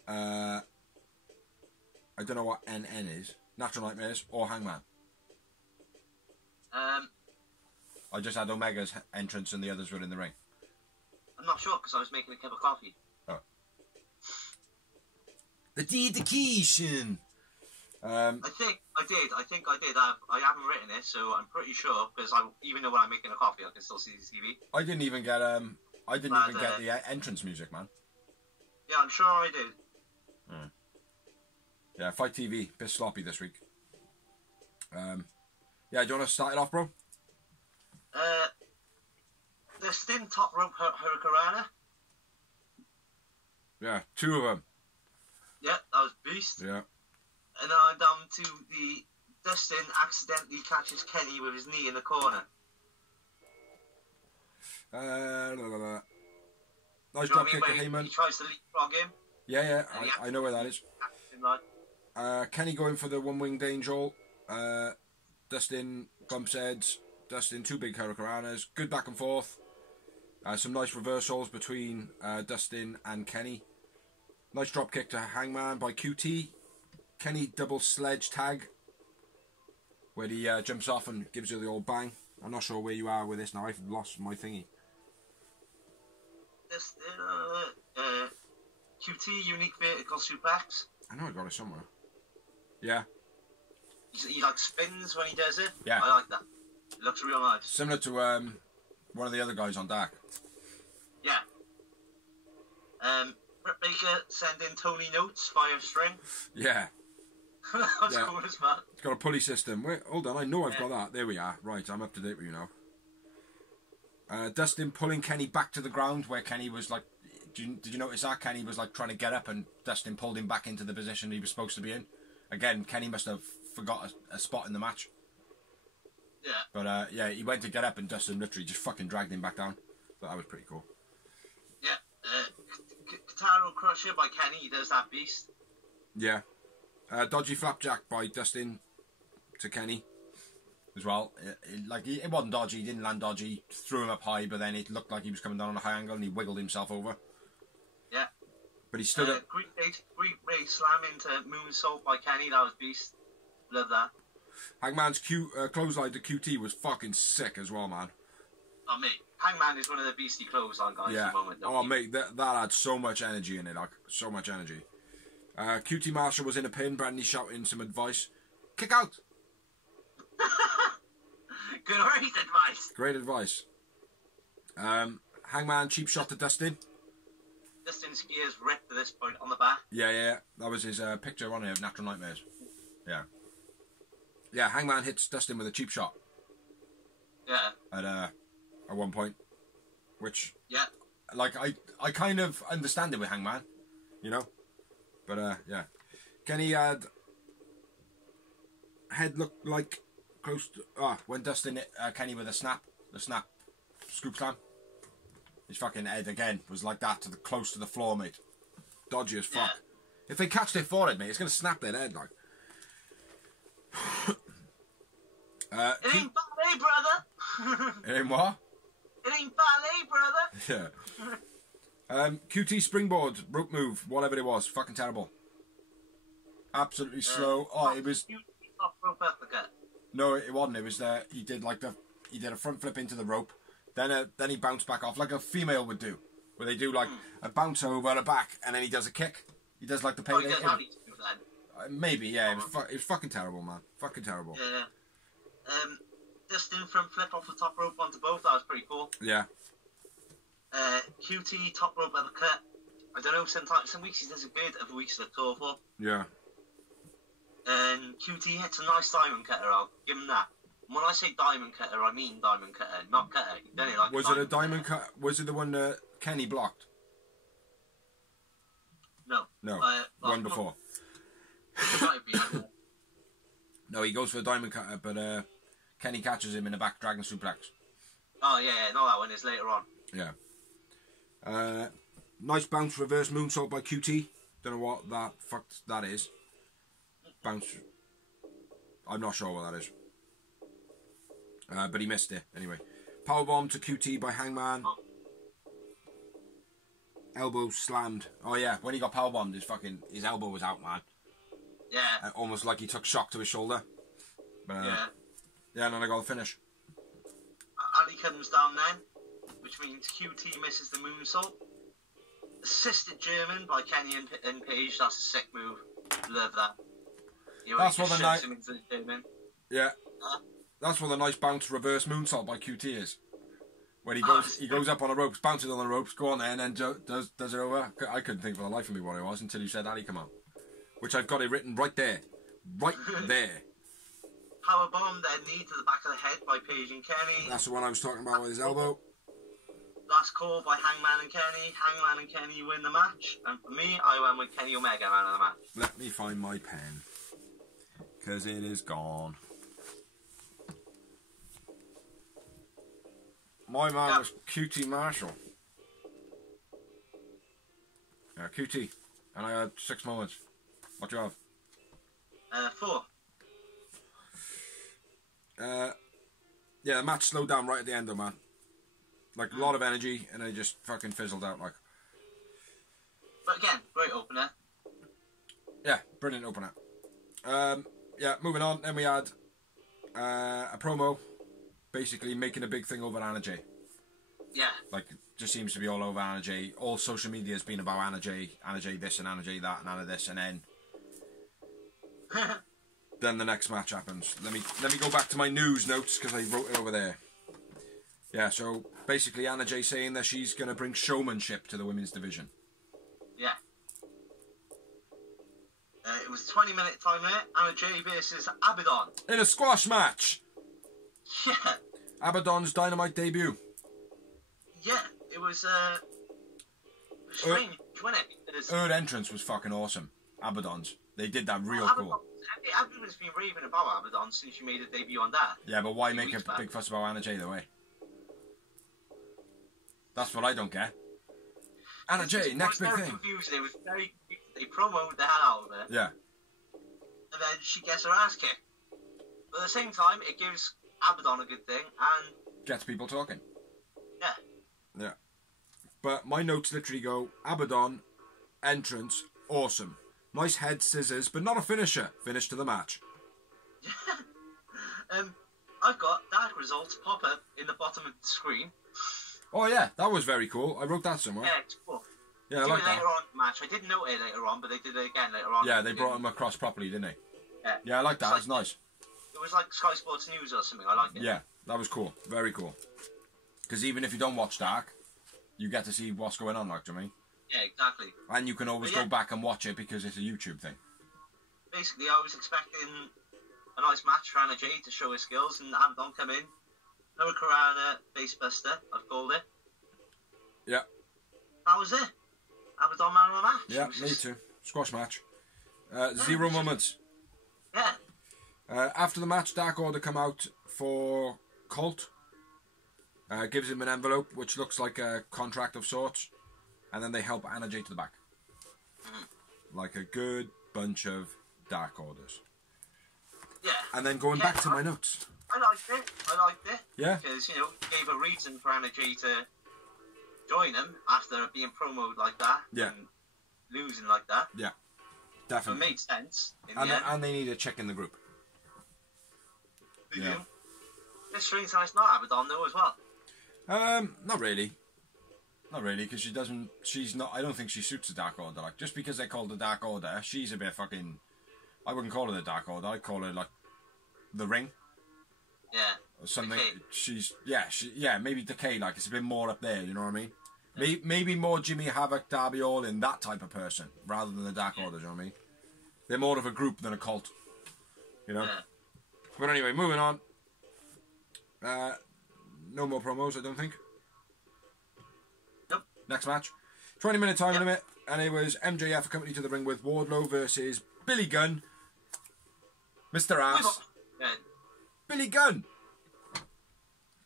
I don't know what NN is. Natural Nightmares or Hangman. I just had Omega's entrance and the others were in the ring. I'm not sure because I was making a cup of coffee. Oh. The dedication. I think I did. I haven't written it, so I'm pretty sure because even though when I'm making a coffee, I can still see the TV. I didn't even get the entrance music, man. Yeah, I'm sure I did. Yeah, Fight TV, bit sloppy this week. Yeah, do you want to start it off, bro? The Stin top rope Hurricanrana. Yeah, 2 of them. Yeah, that was beast. Yeah. And then I'm down to the Dustin accidentally catches Kenny with his knee in the corner. Nice Do you know drop what I kick to mean? When Heyman. he tries to leapfrog him. Yeah, I know where that is. Like, Kenny going for the one-winged angel. Dustin bumps heads. Dustin 2 big hurricanranas. Good back and forth. Some nice reversals between Dustin and Kenny. Nice drop kick to Hangman by QT. Kenny double sledge tag, where he jumps off and gives you the old bang. I'm not sure where you are with this now. I've lost my thingy. this QT unique vertical suplex. I know I got it somewhere. Yeah. He like spins when he does it. Yeah. I like that. It looks real nice. Similar to one of the other guys on Dark. Yeah. Britt Baker sending Tony notes via string. Yeah. That's cool as well. It's got a pulley system. Wait, hold on. I know I've got that. There we are. Right, I'm up to date with you now. Dustin pulling Kenny back to the ground where Kenny was like... Did you notice that? Kenny was like trying to get up and Dustin pulled him back into the position he was supposed to be in. Again, Kenny must have forgot a spot in the match. Yeah. But yeah, he went to get up and Dustin literally just fucking dragged him back down. So that was pretty cool. Yeah. Kataro Crusher by Kenny, he does that beast. Yeah. Dodgy flapjack by Dustin to Kenny as well. It wasn't dodgy, he didn't land dodgy, threw him up high, but then it looked like he was coming down on a high angle and he wiggled himself over. Yeah. But he stood up. Great big slam into moonsault by Kenny, that was beast. Love that. Hangman's clothesline to QT was fucking sick as well, man. Oh, mate. Hangman is one of the beastie clothesline guys Yeah. at the moment. Oh, mate, that had so much energy in it, like, so much energy. QT Marshall was in a pin, Brandy shouting some advice. Kick out! Great advice. Great advice. Hangman cheap shot to Dustin. Dustin's gears ripped at this point on the back. Yeah. That was his picture on here of Natural Nightmares. Yeah. Yeah, Hangman hits Dustin with a cheap shot. Yeah. At one point. Which... Yeah. Like, I kind of understand it with Hangman. You know? But, yeah. Kenny had... Head looked like close to... when Dustin hit Kenny with a snap. The snap. Scoop slam. His fucking head, again, was like that, close to the floor, mate. Dodgy as fuck. Yeah. If they catch their forehead, mate, it's going to snap their head, like... it ain't ballet, brother. It ain't what? It ain't ballet, brother. Yeah. QT springboard, rope move, whatever it was, fucking terrible. Absolutely slow. It was... No, it wasn't. It was he did a front flip into the rope, then he bounced back off like a female would do, where they do like a bounce over a back and then he does a kick. He does like the payday. Maybe, yeah. It was fucking terrible, man. Fucking terrible. Yeah. Dustin front flip off the top rope onto both. That was pretty cool. Yeah. QT top rope uppercut. I don't know. Some weeks he does it good, other weeks it's awful. Yeah. And QT hits a nice diamond cutter. I'll give him that. And when I say diamond cutter, I mean diamond cutter, not cutter. He done it like was it a diamond cut? Was it the one that Kenny blocked? No. One before. No, he goes for a diamond cutter, but Kenny catches him in the back dragon suplex. Oh yeah, no, that one is later on. Yeah. Nice bounce reverse moonsault by QT. Don't know what that is. Bounce. I'm not sure what that is. But he missed it anyway. Powerbomb to QT by Hangman. Elbow slammed. Oh yeah, when he got powerbombed, his elbow was out, man. Yeah. Almost like he took shock to his shoulder. But, yeah, and then I got the finish. Ali comes down then, which means QT misses the moonsault. Assisted German by Kenny and Page. That's a sick move. Love that. That's what That's what the nice bounce reverse moonsault by QT is. When he goes up on the ropes, bounces on the ropes, go on there, and then does it over. I couldn't think for the life of me what it was until you said Ali come on. Which I've got it written right there. Right there. Powerbomb, then knee to the back of the head by Page and Kenny. That's the one I was talking about with his elbow. last call by Hangman and Kenny. Hangman and Kenny win the match. And for me, I went with Kenny Omega man of the match. Let me find my pen. Because it is gone. My man was QT Marshall. Yeah, QT. And I had 6 moments. What do you have? 4. Yeah, the match slowed down right at the end though, man. Like, a lot of energy, and it just fucking fizzled out, like. But again, great opener. Yeah, brilliant opener. Yeah, moving on. Then we had a promo, basically making a big thing over Anna Jay. Yeah. Like, just seems to be all over Anna Jay. All social media has been about Anna Jay this and Anna Jay that and Anna this, and then the next match happens. Let me go back to my news notes because I wrote it over there. Yeah, so basically Anna Jay saying that she's going to bring showmanship to the women's division. Yeah. It was a 20-minute time limit. Anna Jay versus Abaddon. In a squash match! Yeah. Abaddon's Dynamite debut. Yeah, it was strange, wasn't it? Her entrance was fucking awesome. Abaddon's. They did that real cool. Everyone's been raving about Abaddon since she made a debut on that. Yeah, but why make a big fuss about Anna Jay though, eh? That's what I don't get. Anna Jay, next big thing. Confusing. It was very confusing. They promoted the hell out of it. Yeah. And then she gets her ass kicked. But at the same time, it gives Abaddon a good thing and Gets people talking. yeah. Yeah. But my notes literally go, Abaddon, entrance, awesome. Nice head scissors, but not a finisher. Finish to the match. I've got dark results pop up in the bottom of the screen. Oh yeah, that was very cool. I wrote that somewhere. Yeah, it's cool. Yeah, I They like did it that. later on in the match. I didn't know it later on, but they did it again later on. Yeah, they brought him across properly, didn't they? Yeah, Yeah, I like that. It's That's nice. It was like Sky Sports News or something. I like it. Yeah, that was cool. Very cool. Because even if you don't watch Dark, you get to see what's going on, like, do you know what I mean? Yeah, exactly. And you can always go back and watch it because it's a YouTube thing. Basically, I was expecting a nice match for Anna Jay to show her skills, and Abaddon come in. No Karana, Facebuster, I've called it. Yeah. That was it. Abaddon man of the match. Yeah, me too. Squash match. 0 moments. Yeah. After the match, Dark Order come out for Colt. Gives him an envelope, which looks like a contract of sorts. And then they help Anna Jay to the back. Like a good bunch of Dark Orders. Yeah. And then going back to my notes. I liked it. Yeah? Because, you know, gave a reason for Anna Jay to join them after being promoted like that. Yeah. And losing like that. Yeah. So it Definitely. made sense. And they need a chick in the group. They Yeah. do. This strings nice not Abaddon though as well. Not really. Not really, because she's not, I don't think she suits the Dark Order. Like, just because they call her the Dark Order, she's a bit fucking, I wouldn't call her the Dark Order, I'd call her, like, the Ring. Yeah. Or something. Decay. Maybe Decay, like, it's a bit more up there, you know what I mean? Yeah. Maybe more Jimmy Havoc, Darby Allin, that type of person, rather than the Dark Order, you know what I mean? They're more of a group than a cult, you know? Yeah. But anyway, moving on. No more promos, I don't think. Nope. Next match. 20-minute time limit, and it was MJF accompanied to the ring with Wardlow versus Billy Gunn. Mr. Ass. Billy Gunn!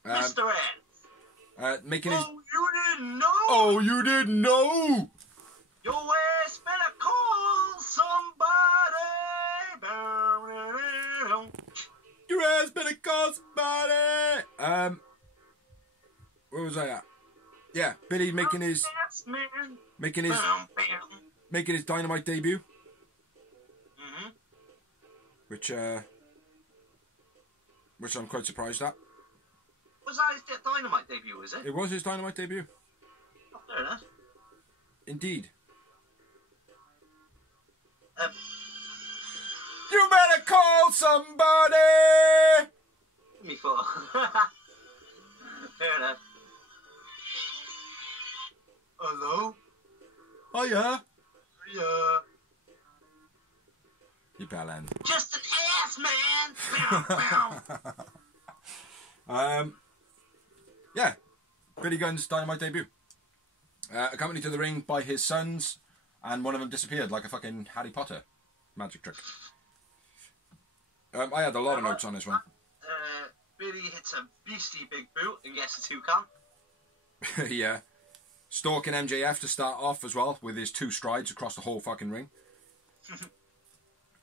Mr. Ass. Making his... Oh, you didn't know? Oh, you didn't know! Your ass better call somebody. Your ass better call somebody! Where was I at? Yeah, Billy making his Dynamite debut. Mm-hmm. Which I'm quite surprised at. Was that his Dynamite debut, was it? It was his Dynamite debut. Oh, fair enough. Indeed. Um, You better call somebody! me for. Fair enough. Hello? Oh yeah? Yeah. You bellend. Just an ass, man! Yeah. Billy Gunn's Dynamite debut. Accompanied to the ring by his sons, and one of them disappeared like a fucking Harry Potter magic trick. I had a lot of notes on this one. Billy hits a beastly big boot and gets a 2 count. Yeah. Stalking MJF to start off as well with his 2 strides across the whole fucking ring.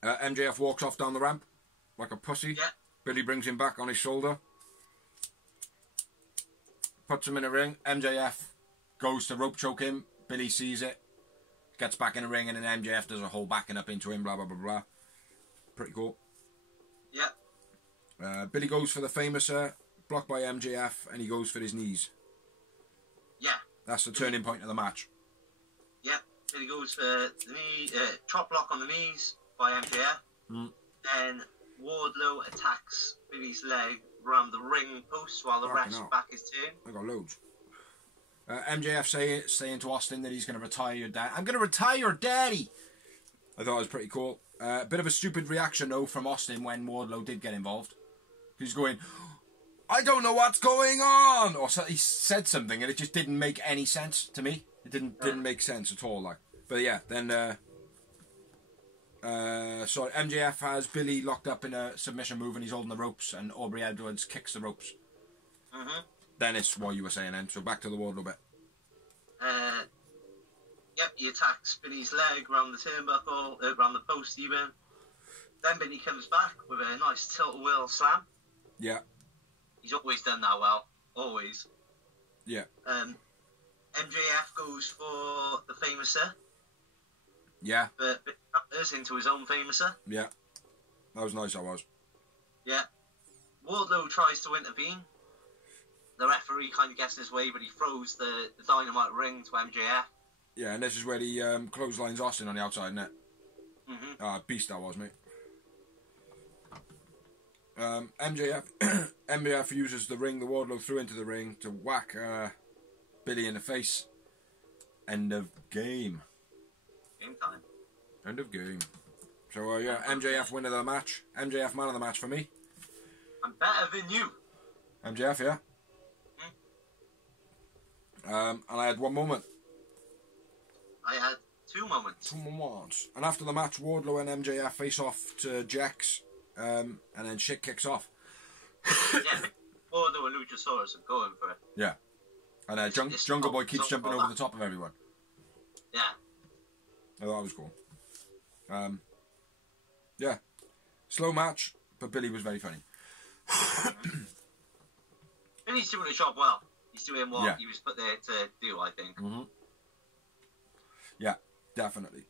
MJF walks off down the ramp like a pussy. Yeah. Billy brings him back on his shoulder. Puts him in a ring. MJF goes to rope choke him. Billy sees it. Gets back in the ring, and then MJF does a whole backing up into him, blah, blah, blah, blah. Pretty cool. Yeah. Billy goes for the famouser, blocked by MJF, and he goes for his knees. Yeah. That's the turning point of the match. Yeah. Billy goes for the knee, chop block on the knees by MJF. Then Wardlow attacks Billy's leg around the ring post while the ref's back is turned. I got loads. MJF saying to Austin that he's going to retire your dad. I'm going to retire your daddy. I thought it was pretty cool. A bit of a stupid reaction though from Austin when Wardlow did get involved. He's going, I don't know what's going on, or so he said something and it just didn't make any sense to me. It didn't make sense at all. Like, but yeah, then MJF has Billy locked up in a submission move and he's holding the ropes, and Aubrey Edwards kicks the ropes. Then it's what you were saying then. So back to the Wardlow bit. Yep, he attacks Billy's leg around the turnbuckle, around the post even. Then Billy comes back with a nice tilt-a-whirl slam. Yeah. He's always done that well. Always. Yeah. MJF goes for the famouser. Yeah. But goes into his own famouser. Yeah. That was nice, that was. Yeah. Wardlow tries to intervene. The referee kind of gets in his way, but he throws the Dynamite ring to MJF. Yeah, and this is where he clotheslines Austin on the outside net. Beast that was, mate. MJF uses the ring the Wardlow threw into the ring to whack Billy in the face. End of game. Game time. End of game. So, MJF winner of the match. MJF man of the match for me. I'm better than you. MJF, yeah. And I had one moment. I had 2 moments. 2 moments. And after the match, Wardlow and MJF face off to Jax, and then shit kicks off. Yeah, Wardlow and Luchasaurus are going for it. Yeah. And Jungle Boy keeps jumping over the top of everyone. Yeah. I thought that was cool. Yeah. Slow match, but Billy was very funny. Billy's doing the job well. He's doing what he was put there to do, I think. Yeah, definitely.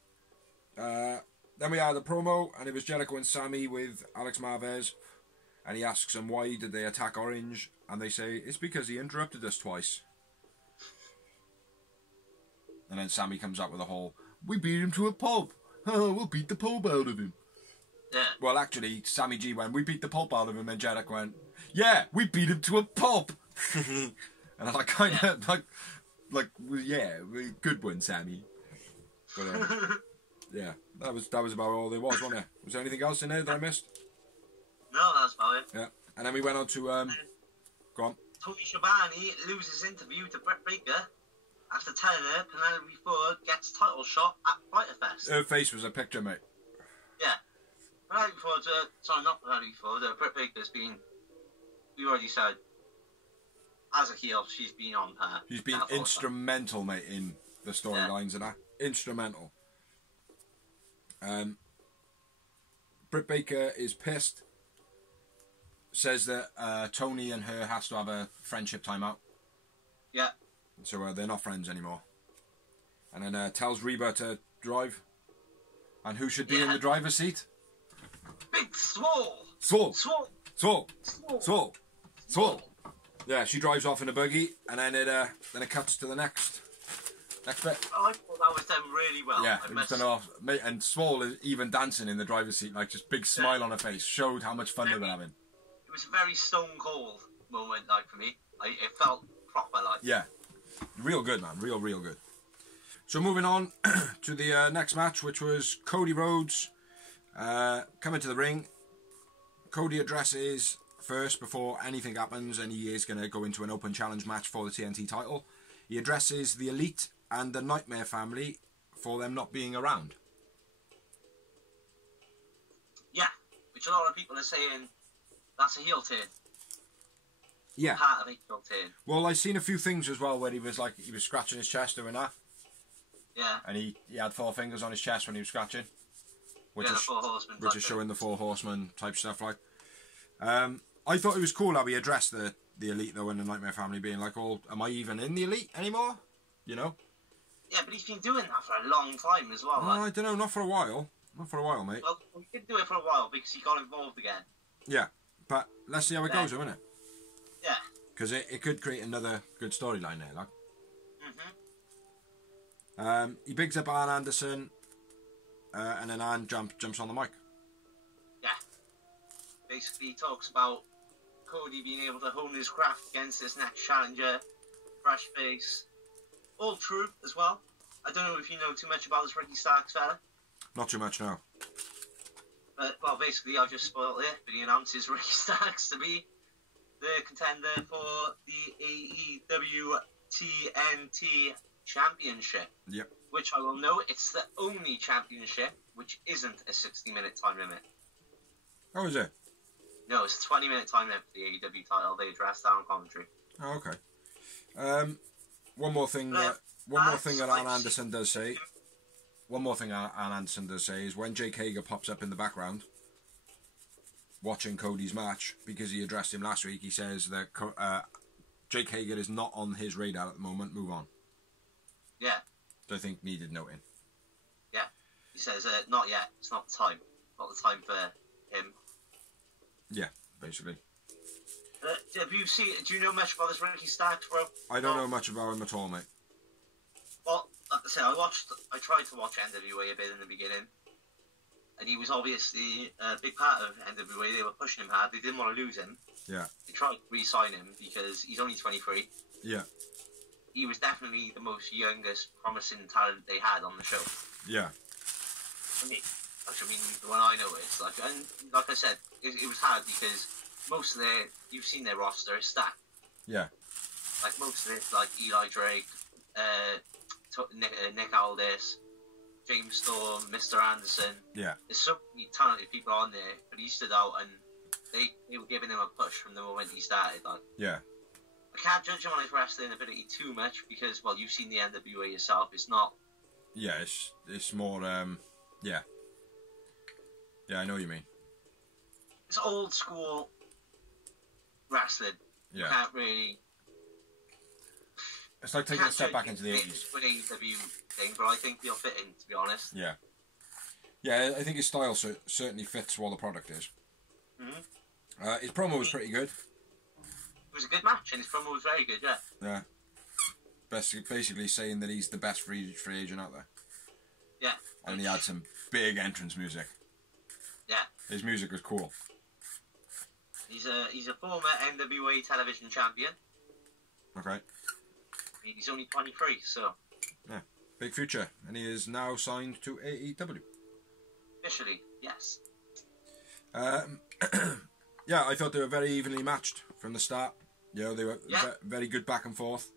Then we had a promo, and it was Jericho and Sammy with Alex Marvez, and he asks them why did they attack Orange, and they say it's because he interrupted us twice. And then Sammy comes up with a whole, we beat him to a pulp. We'll beat the pulp out of him. Yeah. Well, actually, Sammy G went, we beat the pulp out of him, and Jericho went, yeah, we beat him to a pulp. And I kind of like, yeah, good one, Sammy. But yeah, that was about all there was, wasn't there? Was there anything else in there that I missed? No, that's about it. Yeah, and then we went on to go on. Tony Schiavone loses interview to Britt Baker after telling her Penelope Ford gets title shot at Fighter Fest. Her face was a picture, mate. Yeah, Penelope Ford, sorry, not Penelope Ford. Britt Baker's been, we already said, as a heel, she's been on her. She's been instrumental, mate, in the storylines and that. Instrumental. Britt Baker is pissed. Says that Tony and her has to have a friendship timeout. Yeah. So they're not friends anymore. And then tells Reba to drive. And who should be in the driver's seat? Big Swole. Swole. Swole. Swole. Swole. Swole. Swole. Yeah, she drives off in a buggy, and then it cuts to the next bit. I thought that was done really well. Yeah, it was done off, mate. And Swole is even dancing in the driver's seat, like just big smile on her face, showed how much fun they were having. It was a very Stone Cold moment, like for me. It felt proper, like. Yeah, real good, man. Real good. So moving on to the next match, which was Cody Rhodes coming to the ring. Cody addresses first before anything happens, and he is going to go into an open challenge match for the TNT title. He addresses the Elite and the Nightmare family for them not being around. Yeah, which a lot of people are saying that's a heel turn. Yeah. Part of a heel turn. Well, I've seen a few things as well where he was scratching his chest doing that. Yeah. And he had 4 fingers on his chest when he was scratching. Which the is, Four Horsemen. which is showing the 4 Horsemen type stuff like. I thought it was cool how he addressed the Elite though and the Nightmare family being like, "Oh, am I even in the Elite anymore?" You know? Yeah, but he's been doing that for a long time as well. I don't know, not for a while. Not for a while, mate. Well, he did do it for a while because he got involved again. Yeah, but let's see how it goes, isn't it? Yeah. Because it could create another good storyline there, like. He bigs up Arn Anderson, and then Arn jumps on the mic. Yeah. Basically, he talks about Cody being able to hone his craft against this next challenger, fresh face. All true as well. I don't know if you know too much about this Ricky Starks fella. Not too much, no. But, well, basically, I've just spoiled it, but he announces Ricky Starks to be the contender for the AEW TNT Championship. Yep. Which I will note, it's the only championship which isn't a 60-minute time limit. Oh, is it? No, it's a 20-minute time limit for the AEW title. They addressed that on commentary. Oh, okay. One more thing that Arn Anderson does say. One more thing Arn Anderson does say is when Jake Hager pops up in the background, watching Cody's match, because he addressed him last week, he says that Jake Hager is not on his radar at the moment. Move on. Yeah. I think needed noting. Yeah. He says, not yet. It's not the time. Not the time for him. Yeah, basically. Do you know much about this Ricky Starks, bro? I don't know much about him at all, mate. Well, like I said, I tried to watch NWA a bit in the beginning. And he was obviously a big part of NWA. They were pushing him hard. They didn't want to lose him. Yeah. They tried to re-sign him because he's only 23. Yeah. He was definitely the most youngest promising talent they had on the show. Yeah. For me. I mean, the one I know is, and like I said, it was hard because most of you've seen their roster is stacked. Yeah. Like most of it, like Eli Drake, Nick Aldis, James Storm, Mr. Anderson. Yeah. There's so many talented people on there, but he stood out and they were giving him a push from the moment he started. Like, yeah. I can't judge him on his wrestling ability too much because, well, you've seen the NWA yourself. It's not. Yeah, it's more. Yeah. Yeah, I know what you mean. It's old school wrestling. Yeah. You can't really. It's like taking a step back into the 80s. With AEW thing, but I think he'll fit in, to be honest. Yeah. Yeah, I think his style certainly fits what the product is. Mm-hmm. His promo was pretty good. It was a good match, and his promo was very good, yeah. Yeah. Basically saying that he's the best free agent out there. Yeah. And he had some big entrance music. Yeah. His music was cool. He's a former NWA television champion. Okay. He's only 23, so. Yeah. Big future. And he is now signed to AEW. Officially, yes. Yeah, I thought they were very evenly matched from the start. You know, they were very good back and forth.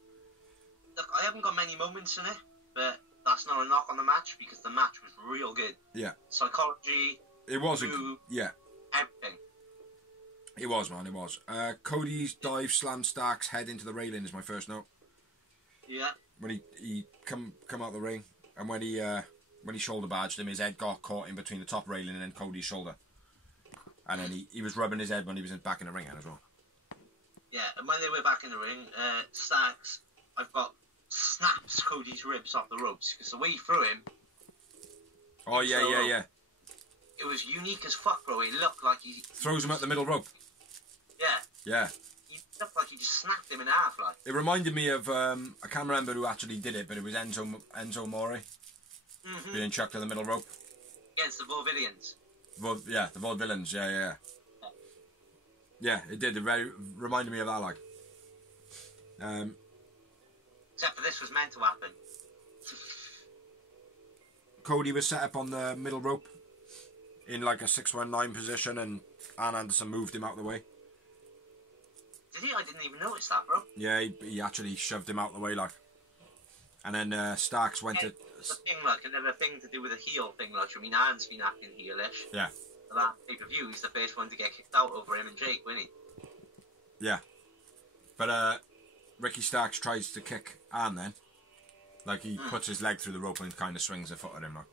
Look, I haven't got many moments in it, but that's not a knock on the match because the match was real good. Yeah. Psychology. It was everything. It was, man, it was. Cody's dive slam Stark's head into the railing is my first note. Yeah. When he come out the ring, and when he shoulder barged him, his head got caught in between the top railing and then Cody's shoulder. And then he was rubbing his head when he was back in the ring as well. Yeah, and when they were back in the ring, Starks, I've got snaps Cody's ribs off the ropes because the way he threw him. Oh yeah. It was unique as fuck, bro. It looked like he throws him at the middle rope. Yeah. Yeah. He looked like he just snapped him in half, like. It reminded me of I can't remember who actually did it, but it was Enzo Mori being chucked to the middle rope against the Vaudevillains. The Vaudevillains. Yeah. Yeah, it did. It very reminded me of that, like. Except for this was meant to happen. Cody was set up on the middle rope in like a 619 position, and Arn Anderson moved him out of the way. Did he? I didn't even notice that, bro. Yeah, he actually shoved him out the way, like. And then Starks went to... The thing, like, another thing to do with the heel thing, like, I mean, Arn's been acting heelish. Yeah. For that pay-per-view, he's the first one to get kicked out over him and Jake, wasn't he? Yeah. But Ricky Starks tries to kick Arn then. Like, he puts his leg through the rope and kind of swings a foot at him, like.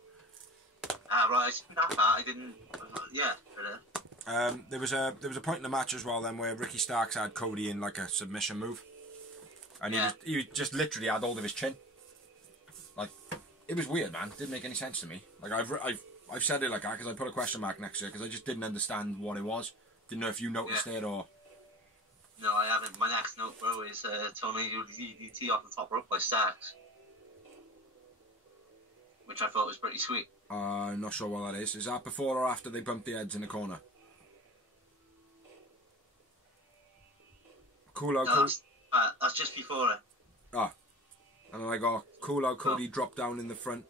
Right, I seen that part. I didn't... Yeah, but... There was a point in the match as well then where Ricky Starks had Cody in like a submission move, and he just literally had hold of his chin. Like, it was weird, man. Didn't make any sense to me. Like I've said it like that because I put a question mark next to it because I just didn't understand what it was. Didn't know if you noticed it or. No, I haven't. My next note, bro, is Tony DDT off the top rope by Starks, which I thought was pretty sweet. I'm not sure what that is. Is that before or after they bumped the heads in the corner? Cool out. No, that's just before it. Ah, and then I got cool out. Cody dropped down in the front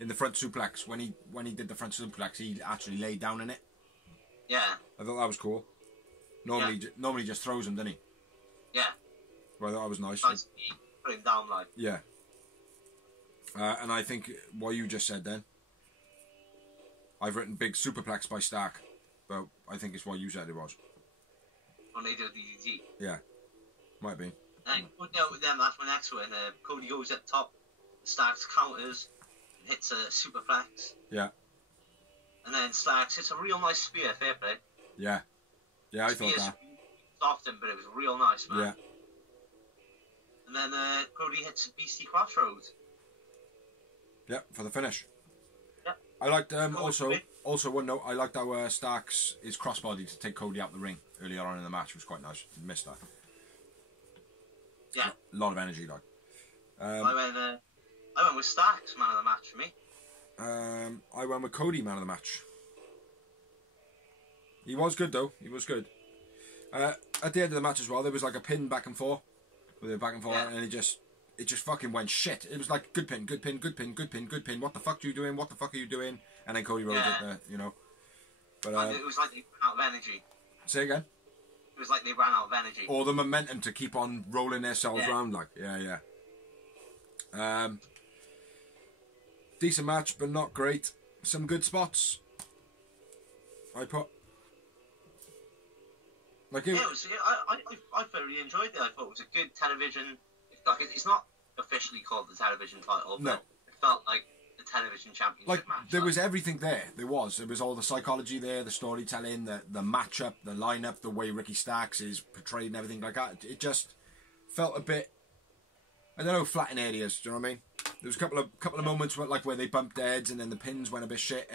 suplex. When he did the front suplex, he actually laid down in it. Yeah. I thought that was cool. Normally just throws him, doesn't he? Yeah. Well, I thought that was nice. Put him down like. Yeah. And I think what you just said then, I've written big superplex by Stark, but I think it's what you said it was. When they do DDT. Yeah. Might have been. And then that's my next one. Cody goes up top, Starks counters, and hits a superplex. Yeah. And then Starks hits a real nice spear, fair play. Yeah. Yeah, I thought that. Soft him, but it was real nice, man. Yeah. And then Cody hits a beastie crossroads. Yeah, for the finish. Yeah. I liked also one note. I liked how Starks is crossbody to take Cody out the ring earlier on in the match. It was quite nice. Missed that. Yeah. A lot of energy, like. I went with Starks man of the match for me. I went with Cody man of the match. He was good though. He was good. At the end of the match as well, there was like a pin back and forth, with it back and forth, and it just fucking went shit. It was like good pin, good pin, good pin, good pin, good pin. What the fuck are you doing? What the fuck are you doing? And then Cody Rhodes at the, you know. But it was like they ran out of energy. Say again. It was like they ran out of energy. Or the momentum to keep on rolling themselves around, like decent match, but not great. Some good spots. I put. Like it, I thoroughly enjoyed it. I thought it was a good television. Like it's not officially called the television title, but it felt like the television championship match. There was everything there. There was all the psychology there, the storytelling, the matchup, the lineup, the way Ricky Starks is portrayed, and everything like that. It just felt a bit, I don't know, flat in areas. Do you know what I mean? There was a couple of moments where they bumped heads and then the pins went a bit shit.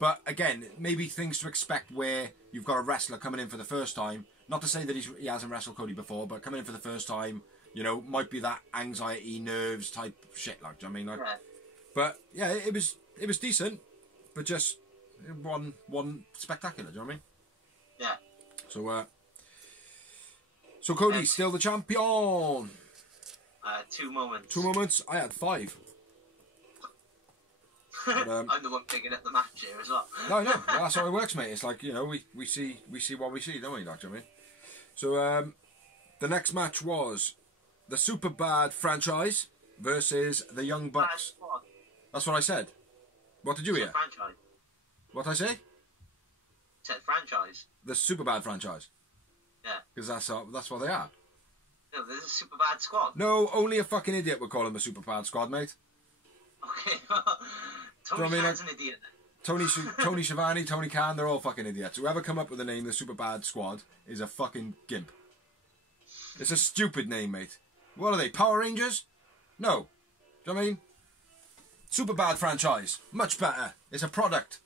But again, maybe things to expect where you've got a wrestler coming in for the first time. Not to say that he hasn't wrestled Cody before, but coming in for the first time, you know, might be that anxiety, nerves type shit. Like, do you know what I mean? Like, but yeah, it was decent, but just one spectacular. Do you know what I mean? Yeah. So Cody's still the champion. 2 moments. 2 moments. I had 5. But, I'm the one picking up the match here as well. No, that's how it works, mate. It's like, you know, we see what we see, don't we? Like, do you know what I mean? So the next match was the Super Bad franchise versus the Young Bucks. That's what I said. What did you hear? Franchise. What did I say? Said franchise. The Super Bad franchise. Yeah. Because that's what they are. No, there's a Super Bad squad. No, only a fucking idiot would call them a Super Bad squad, mate. Okay. Tony Khan's an idiot. Tony Schiavone, Tony Khan, they're all fucking idiots. Whoever come up with the name the Super Bad Squad is a fucking gimp. It's a stupid name, mate. What are they, Power Rangers? No. Do you know what I mean? Super Bad franchise. Much better. It's a product.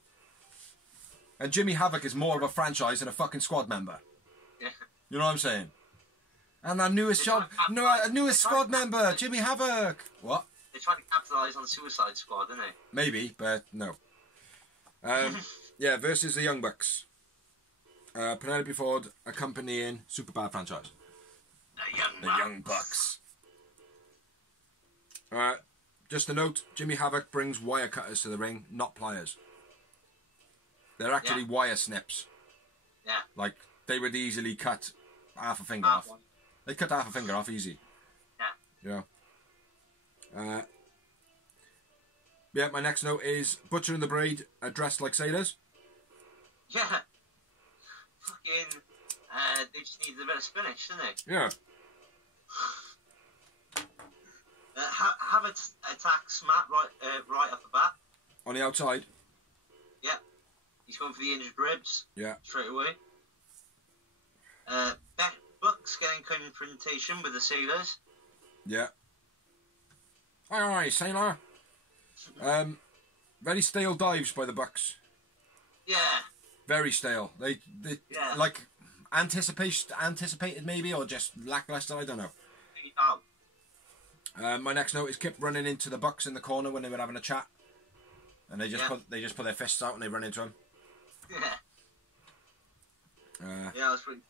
And Jimmy Havoc is more of a franchise than a fucking squad member. Yeah. You know what I'm saying? And our newest squad member, Jimmy Havoc. What? They tried to capitalise on Suicide Squad, didn't they? Maybe, but no. Yeah, versus the Young Bucks. Penelope Ford accompanying Super Bad franchise. The Young Bucks. Alright, just a note, Jimmy Havoc brings wire cutters to the ring, not pliers. They're actually wire snips. Yeah. Like, they would easily cut half a finger Half off. one. They cut half a finger off easy. Yeah. Yeah. Yeah, my next note is Butcher and the Braid are dressed like sailors. Yeah. Fucking, they just needed a bit of spinach, didn't they? Yeah. Have it attacks Matt right off the bat. On the outside. Yeah. He's going for the injured ribs. Yeah. Straight away. Buck's getting confrontation with the sailors. Yeah. Aye, sailor. Very stale dives by the Bucks. Yeah. Very stale. They Yeah. like anticipated maybe, or just lackluster. I don't know. My next note is Kip running into the Bucks in the corner when they were having a chat, and they just put their fists out and they run into him. Yeah. Uh, Yeah, that's pretty.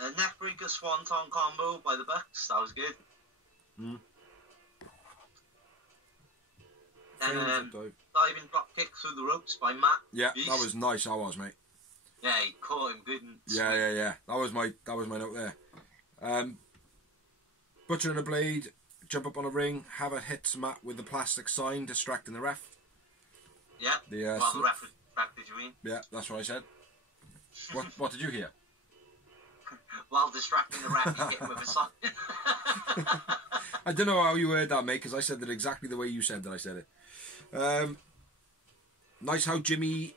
Neckbreaker Swanton combo by the Bucks. That was good. And diving drop kick through the ropes by Matt. Yeah, Beast. that was nice. That was, mate. Yeah, he caught him good. And Yeah. That was my note there. Butcher and the Blade jump up on a ring. Havoc hits Matt with the plastic sign, distracting the ref. Yeah. The the ref was distracted, you mean? Yeah, that's what I said. What did you hear? While distracting the ref, he hit him with a sign. I don't know how you heard that, mate, because I said it exactly the way you said that I said it. Nice how Jimmy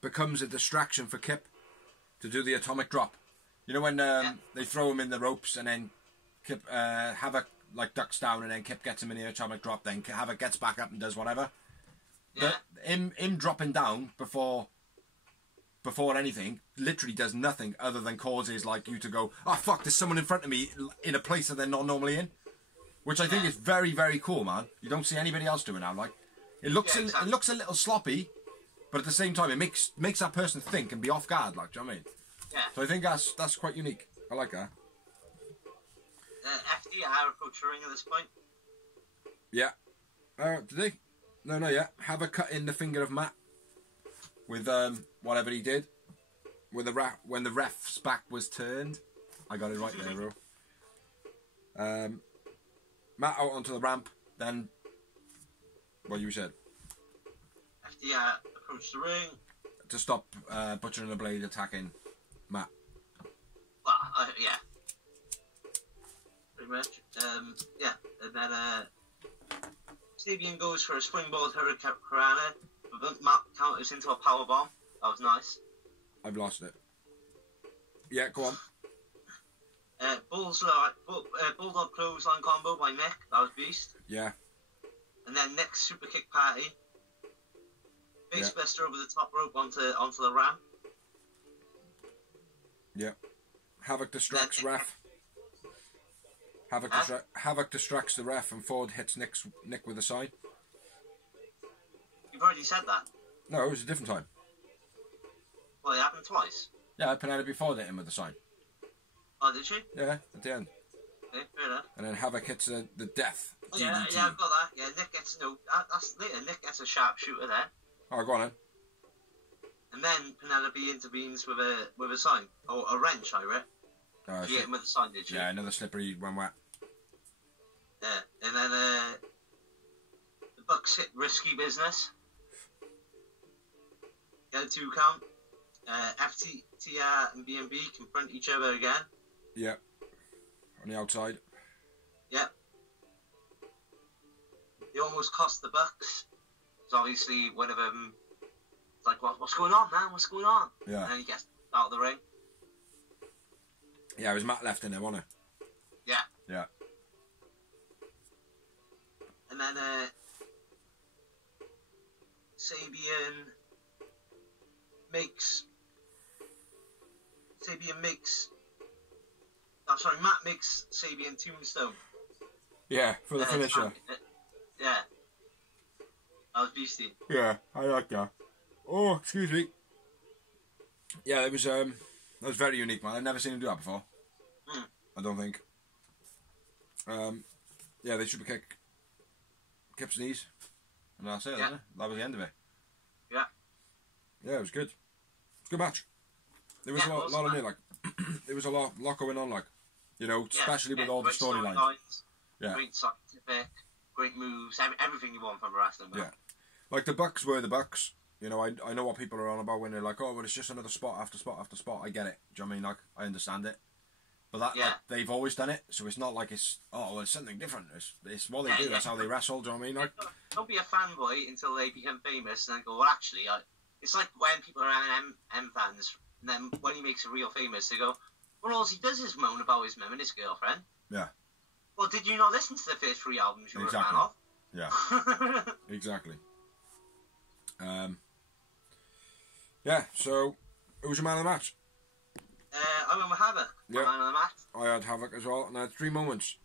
becomes a distraction for Kip to do the atomic drop. You know when they throw him in the ropes and then Kip Havoc like ducks down and then Kip gets him in the atomic drop, then Havoc gets back up and does whatever. Yeah. Him dropping down before anything literally does nothing other than causes like you to go, oh fuck, there's someone in front of me in a place that they're not normally in, which I think is very, very cool, man. You don't see anybody else doing that. Like it looks Yeah, exactly. it looks a little sloppy, but at the same time it makes that person think and be off guard. Like, do you know what I mean? Yeah. So I think that's quite unique. I like that. FDR approach the ring at this point. Yeah. Did they? No, not yet. Have a cut in the finger of Matt with whatever he did. When the ref's back was turned. I got it right there, bro. Matt out onto the ramp, then what you said. FDR approached the ring. To stop Butcher and the Blade attacking Matt. Well, yeah. Pretty much. Yeah. And then Sabian goes for a springboard Hurricane, but Matt counters into a powerbomb. That was nice. I've lost it. Yeah, go on. Bulldog clothesline combo by Nick. That was beast. Yeah. And then Nick's super kick party. Face buster over the top rope onto the ramp. Yeah. Havoc distracts ref. Havoc distracts the ref and Ford hits Nick with a sign. You've already said that. No, it was a different time. Well, it happened twice. Yeah, Penelope Ford hit him with the sign. Oh, did she? Yeah, at the end. Okay, fair enough. And then Havoc hits the death. Oh, yeah, DDT. I've got that. Yeah, Nick gets that's later. Nick gets a sharpshooter there, Oh, go on then. and then Penelope intervenes with a sign or a wrench. I read. Oh, She hit him with a sign, did she? yeah, another slippery one wet. Yeah, and then the Bucks hit risky business. Get a 2 count. FTR and B&B confront each other again. Yeah. On the outside. Yeah. They almost cost the Bucks. So obviously one of them is like, what's going on, man? What's going on? Yeah. And then he gets out of the ring. Yeah, it was Matt left in there, wasn't it? Yeah. Yeah. And then Matt makes Sabian tombstone. Yeah, for the finisher. Yeah. That was beastie. Yeah, I like that. Oh, excuse me. Yeah, it was that was very unique, man. I've never seen him do that before. I don't think. Yeah, they super kick Kip's knees. And that's it, isn't it? That was the end of it. Yeah. Yeah, it was good. It's a good match. There was Yeah, a lot of near, like there was a lot going on, like, you know, especially with all the great storylines. Yeah. Great scientific, great moves, everything you want from a wrestling match. Yeah. Like, the Bucks were the Bucks. You know, I know what people are on about when they're like, oh, well, it's just another spot after spot after spot. I get it. Do you know what I mean? Like, I understand it. But that, like, they've always done it, so it's not like it's, oh, well, it's something different. It's what they do. That's how they wrestle. Do you know what I mean? Like, don't be a fanboy until they become famous and then go, well, actually, it's like when people are M fans, and then when he makes it real famous, they go, well, all he does is moan about his mum and his girlfriend. Yeah. Well, did you not listen to the first 3 albums you were a fan of? Yeah. Exactly. Yeah, so who was your man of the match? I went with Havoc. Yeah. Man of the match. I had Havoc as well, and I had 3 moments.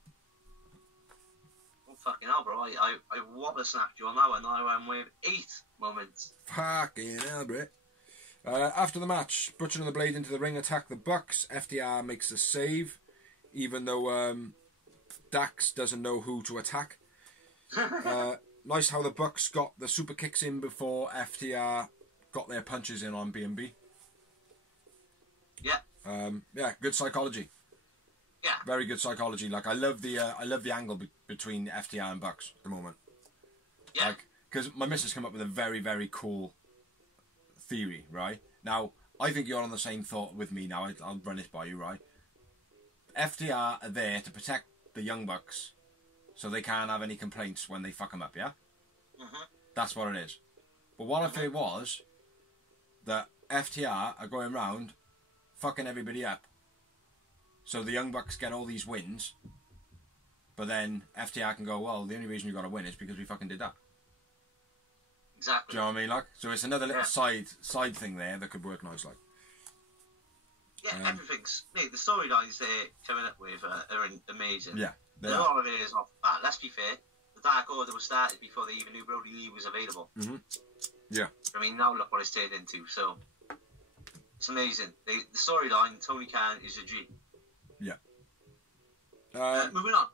Oh, fucking hell, bro. I wobble snapped you on that one. I went with 8 moments. Fucking hell, bro. After the match, Butcher and the Blade into the ring attack the Bucks. FTR makes a save, even though Dax doesn't know who to attack. Nice how the Bucks got the super kicks in before FTR got their punches in on B&B. Yeah. Yeah, good psychology. Yeah. Very good psychology. Like, I love the angle between FTR and Bucks at the moment. Yeah. Like, because my missus came up with a very, very cool theory, right? Now, I think you're on the same thought with me now. I'll run it by you, right? FTR are there to protect the Young Bucks so they can't have any complaints when they fuck them up, yeah? Mm-hmm. That's what it is. But what if it was that FTR are going round fucking everybody up, so the Young Bucks get all these wins, but then FTR can go, well, the only reason you got to win is because we fucking did that. Exactly. Do you know what I mean? Like, so it's another little side thing there that could work nice, like. Yeah, everything's... Mate, the storylines they're coming up with are amazing. Yeah, a lot of it is off the bat. Let's be fair. The Dark Order was started before they even knew Brody Lee was available. Mm-hmm. Yeah. I mean, now look what it's turned into, so... It's amazing. The storyline, Tony Khan is a G. Yeah. Moving on.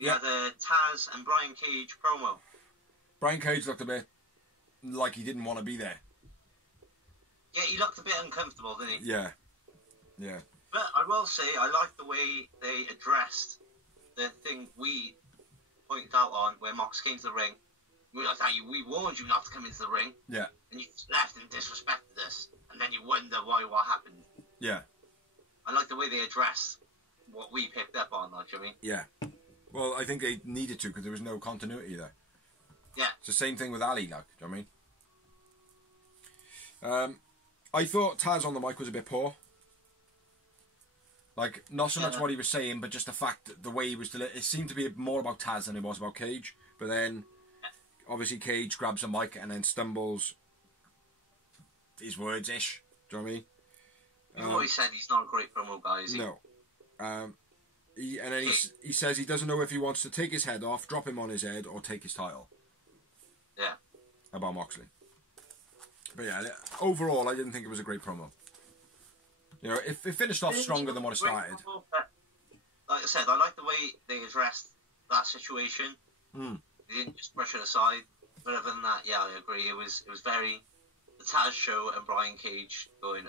We had the Taz and Brian Cage promo. Brian Cage looked a bit like he didn't want to be there. Yeah, he looked a bit uncomfortable, didn't he? Yeah. Yeah. But I will say, I like the way they addressed the thing we pointed out on where Mox came to the ring. We warned you not to come into the ring. Yeah. And you left and disrespected us. And then you wonder what happened. Yeah. I like the way they addressed what we picked up on, like, you know what I mean? Yeah. Well, I think they needed to because there was no continuity there. Yeah. It's the same thing with Ali, like, do you know what I mean? I thought Taz on the mic was a bit poor. Like, not so much what he was saying, but just the fact that the way he was it seemed to be more about Taz than it was about Cage. But then, obviously, Cage grabs a mic and then stumbles his words-ish. Do you know what I mean? You've always said he's not a great promo guy, is he? No. And then he says he doesn't know if he wants to take his head off, drop him on his head, or take his title. Yeah. About Moxley. But yeah, overall, I didn't think it was a great promo. You know, it finished off stronger than what it started. Like I said, I like the way they addressed that situation. Mm. They didn't just brush it aside. But other than that, yeah, I agree. It was very the Taz show and Brian Cage going,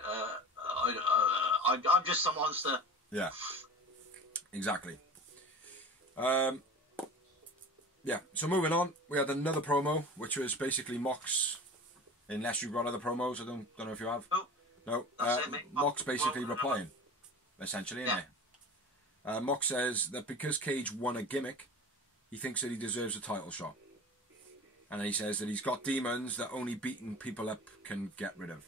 I'm just a monster. Yeah. Exactly. Yeah, so moving on, we had another promo, which was basically Mox, unless you've got other promos, I don't know if you have. No. Mox basically replying, essentially, isn't it? Mox says that because Cage won a gimmick, he thinks that he deserves a title shot. And he says that he's got demons that only beating people up can get rid of.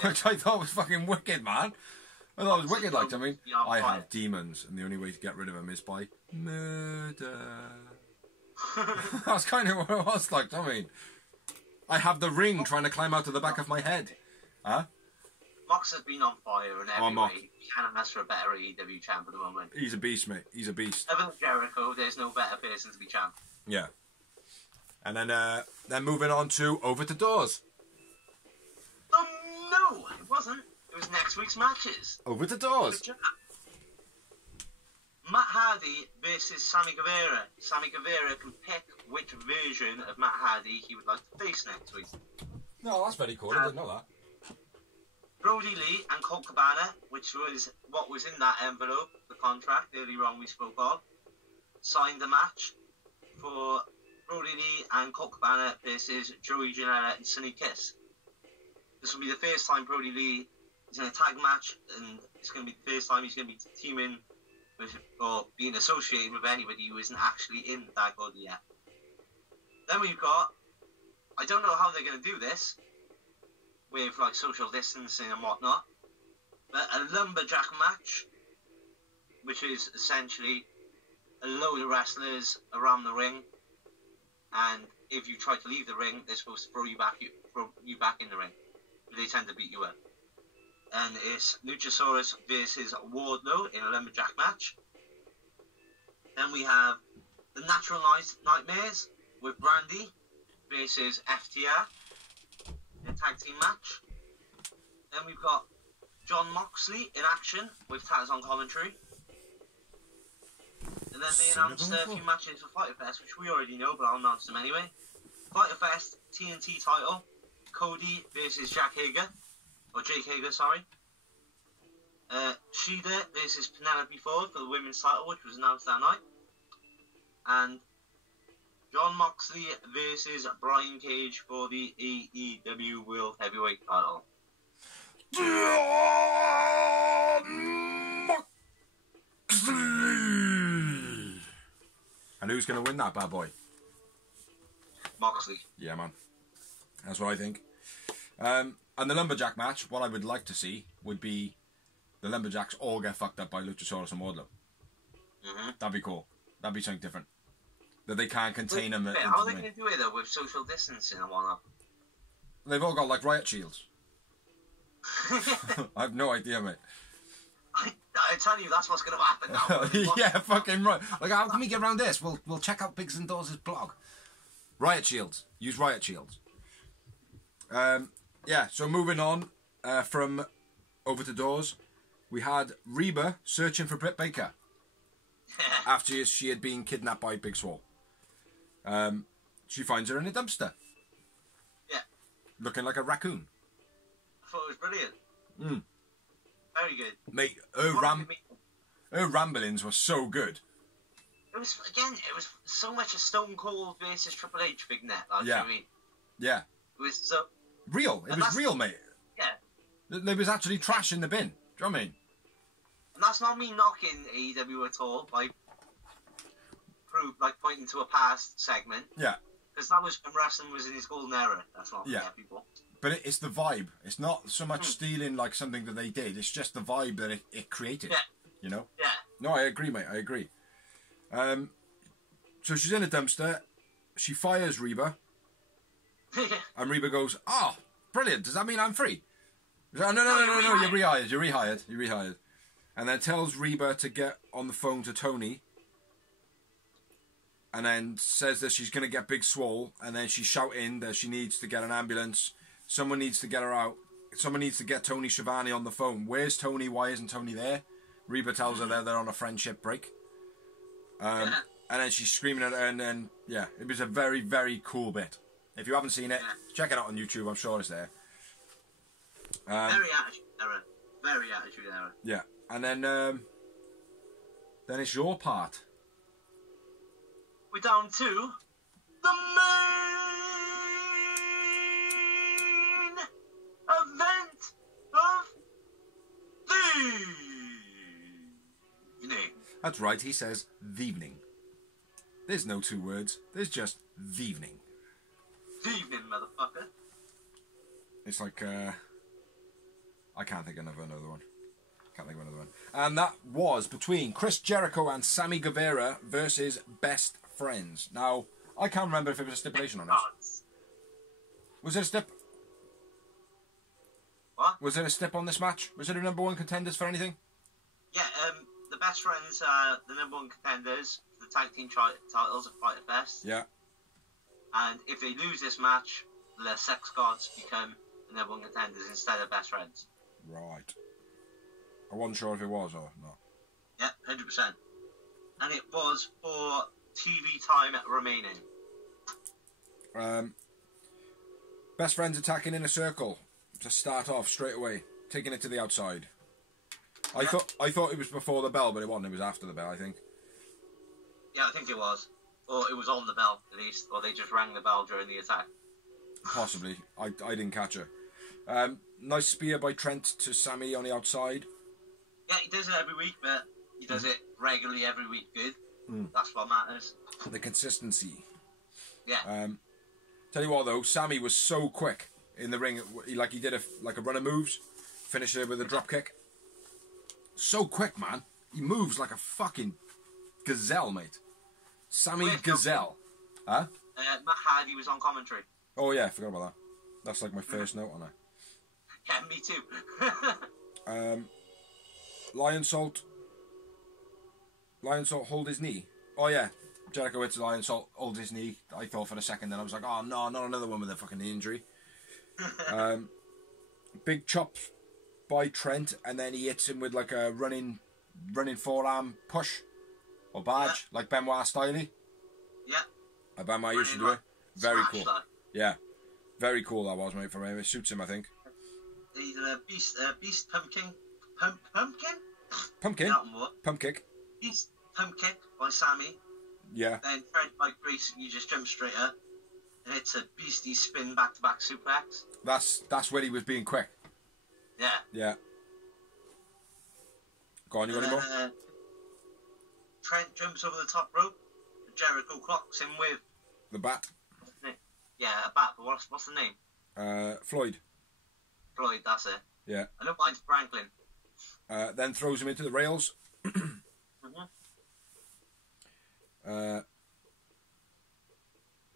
Which I thought was fucking wicked, man. I thought it was wicked, like, I mean, I have demons, and the only way to get rid of them is by murder. That's kind of what it was like, I mean. I have the ring trying to climb out of the back of my head. Huh? Mox has been on fire in every way. He can't ask for a better AEW champ at the moment. He's a beast, mate. He's a beast. Other than Jericho, there's no better person to be champ. Yeah. And then moving on to Over the Doors. Oh, no, it wasn't. It was next week's matches. Over the Doors. Matt Hardy versus Sammy Guevara. Sammy Guevara can pick which version of Matt Hardy he would like to face next week. No, that's very cool. I didn't know that. Brody Lee and Colt Cabana, which was what was in that envelope, the contract earlier on we spoke of, signed the match for Brody Lee and Colt Cabana versus Joey Janela and Sonny Kiss. This will be the first time Brody Lee is in a tag match, and it's going to be the first time he's going to be teaming with or being associated with anybody who isn't actually in that body yet. Then we've got, I don't know how they're going to do this with like social distancing and whatnot, but a lumberjack match, which is essentially a load of wrestlers around the ring, and if you try to leave the ring, they're supposed to throw you back in the ring. They tend to beat you up. And it's Luchasaurus versus Wardlow in a lumberjack match. Then we have the Natural Nightmares with Brandy versus FTR in a tag team match. Then we've got John Moxley in action with Taz on commentary. And then they announced a few matches for Fyter Fest, which we already know, but I'll announce them anyway. Fyter Fest TNT title, Cody versus Jake Hager, sorry. Shida versus Penelope Ford for the women's title, which was announced that night. And John Moxley versus Brian Cage for the AEW World Heavyweight title. And who's going to win that bad boy? Moxley. Yeah, man. That's what I think. And the lumberjack match, what I would like to see would be the lumberjacks all get fucked up by Luchasaurus and Wardlow. Mm-hmm. That'd be cool. That'd be something different. That they can't contain them. How are they going to do it though with social distancing and whatnot? They've all got like riot shields. I have no idea, mate. I tell you, that's what's going to happen now. Yeah, fucking right. Like, how can we get around this? We'll check out Biggs and Dawes' blog. Riot shields. Use riot shields. Yeah, so moving on from over to Dawes, we had Reba searching for Britt Baker after she had been kidnapped by Big Swole. She finds her in a dumpster. Yeah. Looking like a raccoon. I thought it was brilliant. Mm. Very good. Mate, her ramblings were so good. It was so much a Stone Cold versus Triple H big net. Like, Yeah. I mean, Yeah. it was so Real. It was real, mate. yeah. There was actually trash in the bin. Do you know what I mean? And that's not me knocking AEW at all by pointing to a past segment. Yeah. Because that was when wrestling was in its golden era. That's not people. But it's the vibe. It's not so much stealing like something that they did. It's just the vibe that it created. Yeah. You know? Yeah. No, I agree, mate. I agree. So she's in a dumpster. She fires Reba. And Reba goes, "Oh, brilliant. Does that mean I'm free?" No, you're rehired. And then tells Reba to get on the phone to Tony. And then says that she's going to get Big Swole. And then she's shouting that she needs to get an ambulance. Someone needs to get her out. Someone needs to get Tony Schiavone on the phone. Where's Tony? Why isn't Tony there? Reba tells her they're on a friendship break. And then she's screaming at her. And then, yeah, it was a very, very cool bit. If you haven't seen it, check it out on YouTube. I'm sure it's there. Very attitude error. Yeah. And then it's your part. We're down to the main event of the evening. That's right, he says the evening. There's no two words, there's just the evening. The evening, motherfucker. It's like, I can't think of another one. And that was between Chris Jericho and Sammy Guevara versus Best Friends. Now, I can't remember if it was a stipulation on this. Was it a stip? What? Was there a stip on this match? Was it a number one contenders for anything? Yeah, the Best Friends are the number one contenders for the tag team titles of Fyter Fest. Yeah. And if they lose this match, the Sex Gods become the number one contenders instead of Best Friends. Right. I wasn't sure if it was or not. Yeah, 100%. And it was for TV time remaining. Best Friends attacking in a circle to start off straight away. taking it to the outside. I thought it was before the bell, but it wasn't. It was after the bell, I think. Yeah, I think it was. Or it was on the bell, at least. Or they just rang the bell during the attack. Possibly. I didn't catch her. Nice spear by Trent to Sammy on the outside. Yeah, he does it every week, but he does it regularly every week good. That's what matters. The consistency. Yeah. Tell you what, though, Sammy was so quick in the ring. He did a run of moves, finished it with a drop kick. So quick, man. He moves like a fucking gazelle, mate. Sammy Gazelle. Huh? Matt Hardy was on commentary. Oh, yeah, I forgot about that. That's like my first note on it. Yeah, me too. Lion Salt hold his knee. Oh, yeah. Jericho hits Lion Salt, holds his knee. I thought for a second, then I was like, oh, no, not another one with a fucking knee injury. Big chop by Trent, and then he hits him with like a running forearm push or badge, like Benoit style. Yeah. Benoit used to do it. Very Smash cool. that. Yeah. Very cool that was, mate, for him. It suits him, I think. He's a beast pumpkin. Pumpkin? Pumpkin? Pump kick. Beast pump kick by Sammy. Yeah. Then Trent by Grease, you just jump straight up. And it's a beastie spin back-to-back suplex. That's when he was being quick. Yeah. Yeah. Go on, you got any more? Trent jumps over the top rope. Jericho clocks him with... The bat. Yeah, a bat, but what's the name? Floyd. Floyd, that's it. Yeah. I don't mind Franklin. Then throws him into the rails.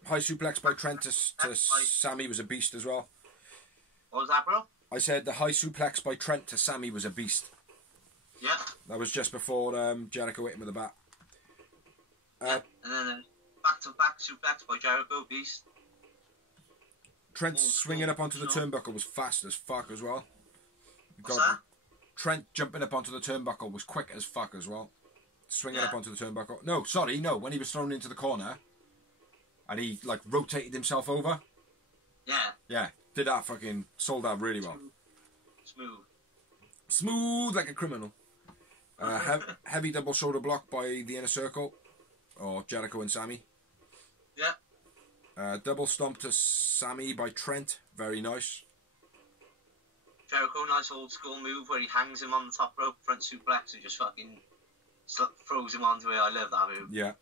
High suplex by Trent to Sammy was a beast as well. What was that, bro? I said the high suplex by Trent to Sammy was a beast. Yeah. That was just before Jericho hit him with a bat. And then back-to-back suplex by Jericho, beast. Trent swinging up onto the turnbuckle was fast as fuck as well. What's that? Trent jumping up onto the turnbuckle was quick as fuck as well. Swinging up onto the turnbuckle. No, when he was thrown into the corner and he like rotated himself over. Yeah. Yeah, did that fucking, sold out really well. Smooth like a criminal. Heavy double shoulder block by the Inner Circle, or Jericho and Sammy. Yeah. Double stomp to Sammy by Trent, very nice. Jericho, nice old school move where he hangs him on the top rope, front suplex, and just fucking throws him onto it. I love that move. Yeah.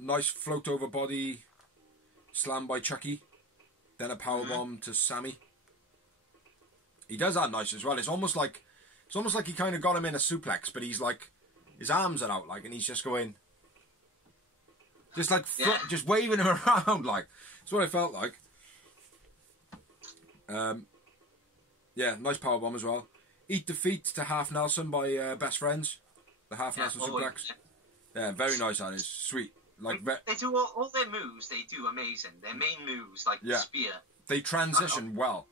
Nice float over body slam by Chucky. Then a powerbomb to Sammy. He does that nice as well. It's almost like he kind of got him in a suplex, but he's like, his arms are out, like, and he's just going, just like, just waving him around, like. That's what it felt like. Yeah, nice powerbomb as well. Eat defeat to Half Nelson by Best Friends. The Half Nelson suplex. Yeah, very nice. That is sweet. Like they do all their moves. They do amazing. Their main moves, like the spear. They transition well.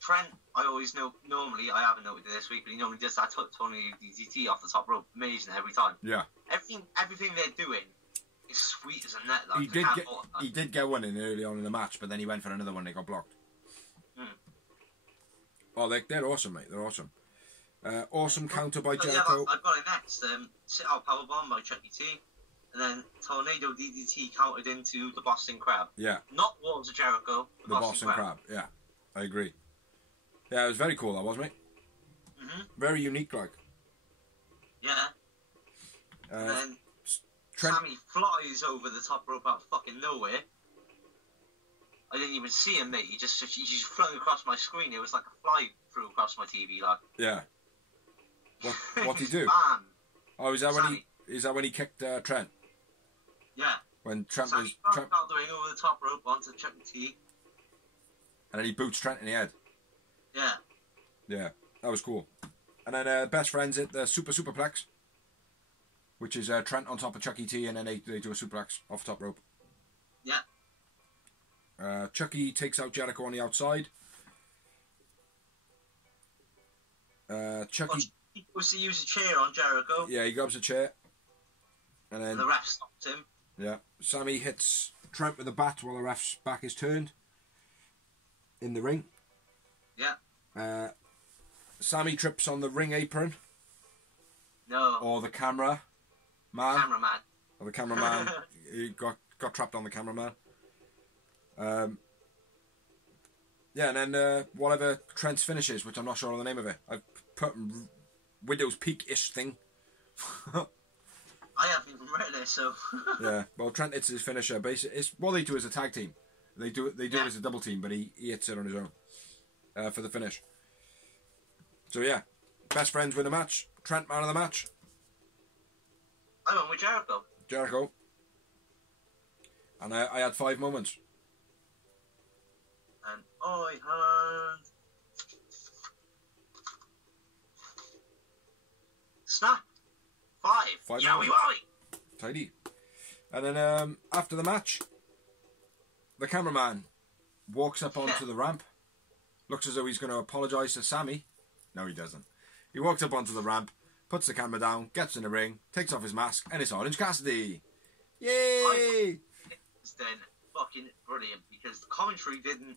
Trent, I always know. Normally, I haven't noted it this week, but he normally does that Tony DDT off the top rope. Amazing every time. Yeah. Everything they're doing is sweet as a nut. Like, he did get one in early on in the match, but then he went for another one. They got blocked. Oh, they're awesome, mate. They're awesome. Awesome counter by Jericho. I've got it next. Sit out powerbomb by Chucky T. And then Tornado DDT countered into the Boston Crab. Yeah. Not Walls of Jericho. The Boston Crab. Yeah, I agree. Yeah, it was very cool, that was, mate. Very unique, like. Yeah. And then Sammy flies over the top rope out of fucking nowhere. I didn't even see him, mate. He just flung across my screen. It was like a fly flew across my TV, like. Yeah. What did he do? Bam. Oh, is that when he kicked Trent? Yeah. When Trent Sammy was out doing over the top rope onto Chuck T. And then he boots Trent in the head. Yeah. Yeah, that was cool. And then Best Friends hit the superplex, which is Trent on top of Chucky T, and then they do a suplex off the top rope. Yeah. Chucky takes out Jericho on the outside. Chucky... He was to use a chair on Jericho. Yeah, he grabs a chair. And then... the ref stopped him. Yeah. Sammy hits Trent with a bat while the ref's back is turned. In the ring. Yeah. Sammy trips on the ring apron. No. Or the camera man. Cameraman. Or the cameraman. He got trapped on the cameraman. Yeah, and then whatever Trent's finish is, which I'm not sure of the name of it. I've put Widow's Peak-ish thing. I haven't even read it, so... Yeah, well, Trent hits his finisher. Basically, it's what they do as a tag team. They do it as a double team, but he hits it on his own for the finish. So yeah, best friends win the match. Trent man of the match. I went with Jericho. Jericho. And I had 5 moments. And I had... Snap. 5. Yeah, we won. Tidy. And then after the match, the cameraman walks up onto the ramp. Looks as though he's going to apologise to Sammy. No, he doesn't. He walks up onto the ramp, puts the camera down, gets in the ring, takes off his mask, and it's Orange Cassidy. Yay! It's then fucking brilliant because the commentary didn't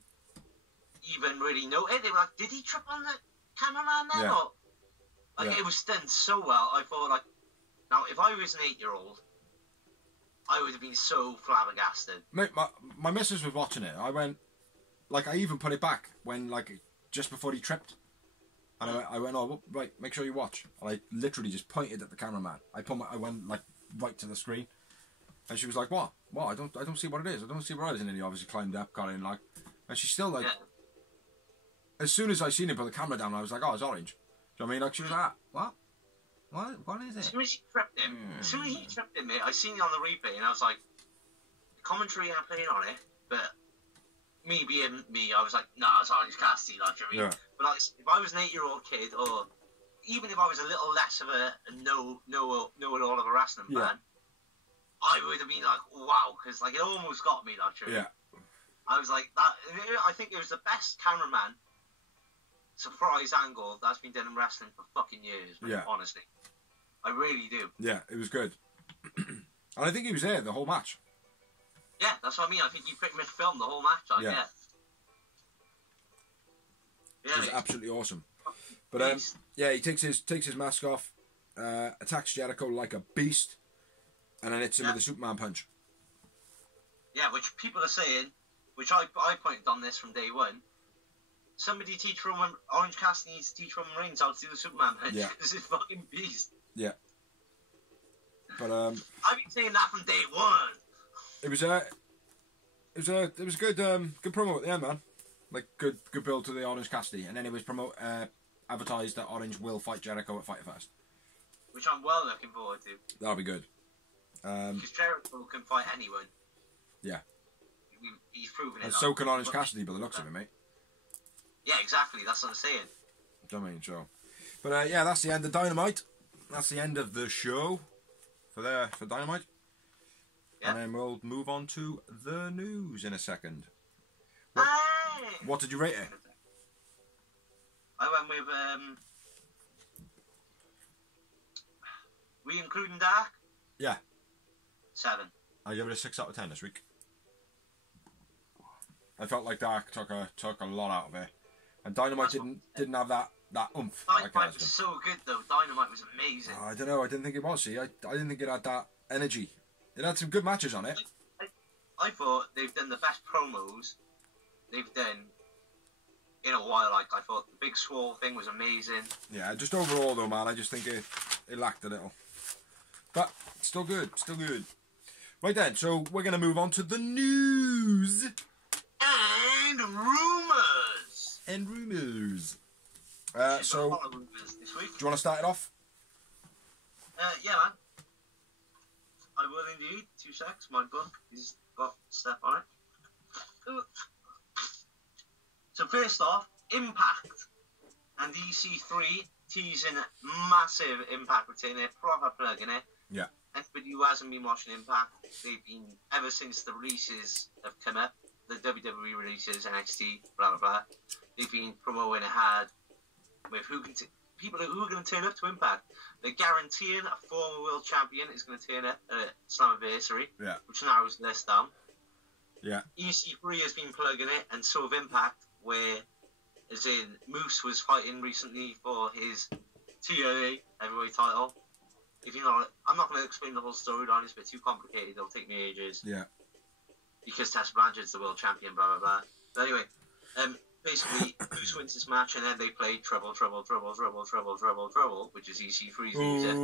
even really know it. They were like, did he trip on the cameraman then? Yeah. Or, like, it was done so well. I thought, like, now, if I was an 8-year-old, I would have been so flabbergasted. Mate, my missus was watching it. I went, like, I even put it back when, like, just before he tripped. And I went, oh, well, right, make sure you watch. And I literally just pointed at the cameraman. I went, like, right to the screen. And she was like, what? What? I don't see what it is. I don't see what it is. And then he obviously climbed up, got in, like... And she's still, like... Yeah. As soon as I seen him put the camera down, I was like, oh, it's orange. Do you know what I mean? Like, she was like, what? What is it? As soon as he tripped him, mate, I seen it on the replay, and I was like, the commentary ain't playing on it, but me being me, I was like, nah, it's Orange Cassidy, like, you know what I mean? But like, if I was an 8-year-old kid, or even if I was a little less of a know-it-all of a wrestling fan, I would have been like, wow, because like it almost got me, like, you know? Yeah. I was like, that. I think it was the best cameraman surprise angle that's been done in wrestling for fucking years, man, honestly. I really do. Yeah, it was good. And I think he was there the whole match. Yeah, that's what I mean. I think he pretty much filmed the whole match. Like, yeah. It was absolutely awesome. But he takes his mask off, attacks Jericho like a beast, and then hits him with a Superman punch. Yeah, which people are saying, which I pointed on this from day one. Somebody teach Roman, Orange Cassidy needs to teach Roman Reigns how to do the Superman punch. Yeah. This is fucking beast. Yeah. But I've been saying that from day one. It was a good promo at the end, man. Like good build to the Orange Cassidy, and then it was advertised that Orange will fight Jericho at Fighter Fest, which I'm well looking forward to. That'll be good. Because Jericho can fight anyone. Yeah. He's proven it. And so can Orange Cassidy, by the looks of it, mate. Yeah, exactly. That's what I'm saying. Do you know what I mean? So, but that's the end of Dynamite. That's the end of the show for Dynamite. Yeah. And then we'll move on to the news in a second. What did you rate it? I went with we including Dark? Yeah. 7. I give it a 6 out of 10 this week. I felt like Dark took a lot out of it, and Dynamite didn't have that oomph. Dynamite was so good though. Dynamite was amazing. I don't know. I didn't think it was. See, I didn't think it had that energy. It had some good matches on it. I thought they've done the best promos they've done in a while. Like, I thought the Big Swole thing was amazing. Yeah, just overall though, man, I just think it lacked a little. But still good. Right then, so we're going to move on to the news. And rumours. So, rumours this week. Do you want to start it off? Yeah, man. I will indeed. 2 secs. My book has got stuff on it. So first off, Impact and EC3 teasing massive Impact return, proper plug in it. Yeah. Anybody who hasn't been watching Impact, they've been, ever since the releases have come up, the WWE releases, NXT, blah blah blah, they've been promoting ahead with people who are going to turn up to Impact. They're guaranteeing a former world champion is going to turn up at Slammiversary, which narrows the list down. Yeah. EC3 has been plugging it, and so have Impact, where as in Moose was fighting recently for his TNA heavyweight title. If you know, I'm not going to explain the whole storyline. It's a bit too complicated. It'll take me ages. Yeah. Because Tessa Blanchard's the world champion, blah blah blah. But anyway, basically, Moose wins this match, and then they play Trouble, Trouble, Trouble, Trouble, Trouble, Trouble, Trouble, which is EC3's music.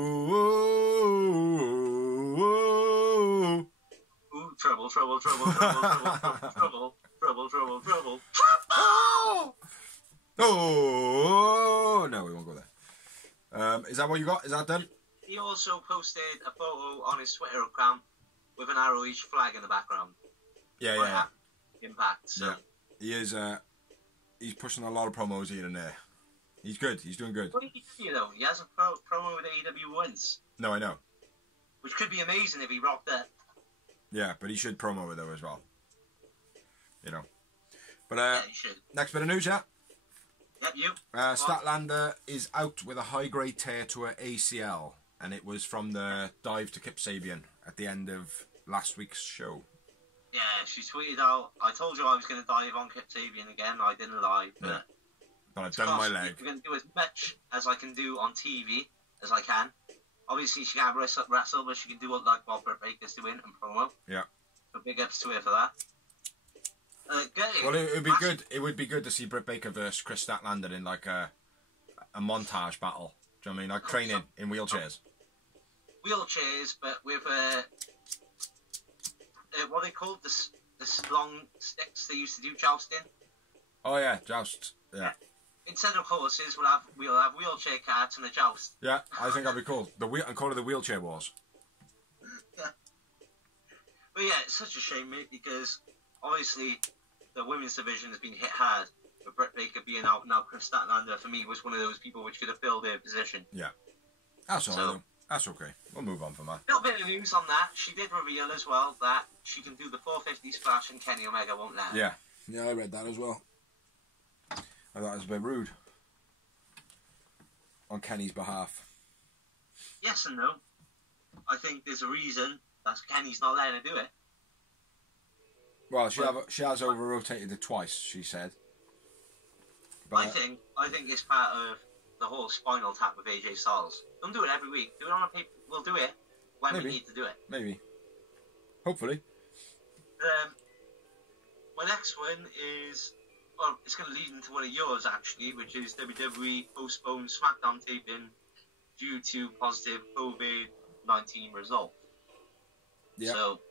Ooh, trouble, trouble, trouble, trouble, trouble, trouble, trouble, trouble, trouble. Oh no, we won't go there. Is that what you got? Is that done? He also posted a photo on his Twitter account with an ROH flag in the background. Yeah. Impact. So. Yeah. He is. He's pushing a lot of promos here and there. He's good. He's doing good. What did he do, though? He has a promo with AEW once. No, I know. Which could be amazing if he rocked it. Yeah, but he should promo it though as well. You know. But yeah, he should. Next bit of news, yeah. Yep, you. Statlander is out with a high-grade tear to her ACL, and it was from the dive to Kip Sabian at the end of last week's show. Yeah, she tweeted out, I told you I was going to dive on Kip Sabian again. I didn't lie, but... Yeah. But I've done my leg. I'm going to do as much as I can do on TV as I can. Obviously, she can't wrestle, but she can do what like Bob Britt Baker's doing and promo. Yeah. So big ups to her for that. Well, it would be good. It would be good to see Britt Baker versus Chris Statlander in like a montage battle. Do you know what I mean? Like training in wheelchairs. Wheelchairs, but with what are they called? This long sticks they used to do jousting. Oh yeah, joust. Yeah. Instead of horses, we'll have wheelchair carts and a joust. Yeah, I think that'd be cool. And call it the Wheelchair Wars. Yeah. But yeah, it's such a shame, mate, because obviously the women's division has been hit hard. With Britt Baker being out now, Chris Statlander for me was one of those people which could have filled their position. Yeah, that's all right. That's okay. We'll move on from that. A little bit of news on that. She did reveal as well that she can do the 450 splash and Kenny Omega won't let her. Yeah, I read that as well. I thought it was a bit rude on Kenny's behalf. Yes and no. I think there's a reason that Kenny's not letting her do it. Well, she has over-rotated it twice, she said. But I think it's part of the whole spinal tap with AJ Styles. Don't do it every week. Do it on a paper. We'll do it when we need to do it. Maybe. Hopefully. My next one is... Well, it's going to lead into one of yours, actually, which is WWE postponed SmackDown taping due to positive COVID-19 result. Yeah. So,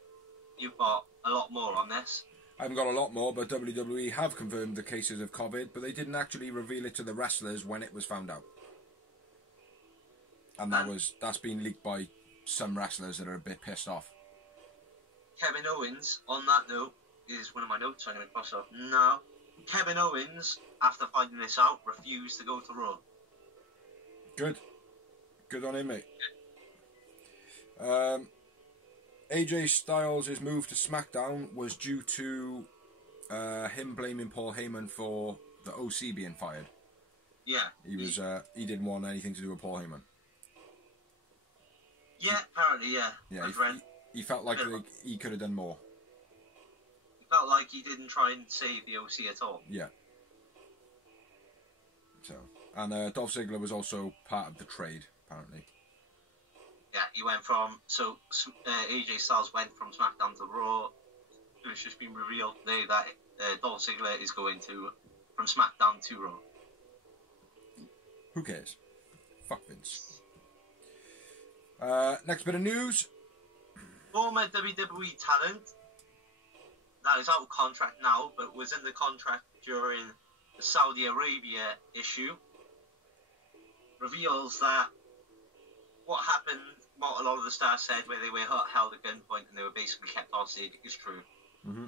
you've got a lot more on this. I haven't got a lot more, but WWE have confirmed the cases of COVID, but they didn't actually reveal it to the wrestlers when it was found out. And that's been leaked by some wrestlers that are a bit pissed off. Kevin Owens, on that note, is one of my notes I'm going to cross off now. Kevin Owens, after finding this out, refused to go to Raw. Good. Good on him, mate. AJ Styles' move to SmackDown was due to him blaming Paul Heyman for the OC being fired. Yeah. He didn't want anything to do with Paul Heyman. Yeah, apparently, yeah. Yeah, he felt like he could have done more. Felt like he didn't try and save the OC at all. Yeah. So, and Dolph Ziggler was also part of the trade, apparently. Yeah, he went from AJ Styles went from SmackDown to Raw. It's just been revealed today that Dolph Ziggler is going from SmackDown to Raw. Who cares? Fuck Vince. Next bit of news. Former WWE talent that is out of contract now, but was in the contract during the Saudi Arabia issue, reveals that what happened, what a lot of the stars said, where they were held at gunpoint and they were basically kept hostage, is true. Mm-hmm.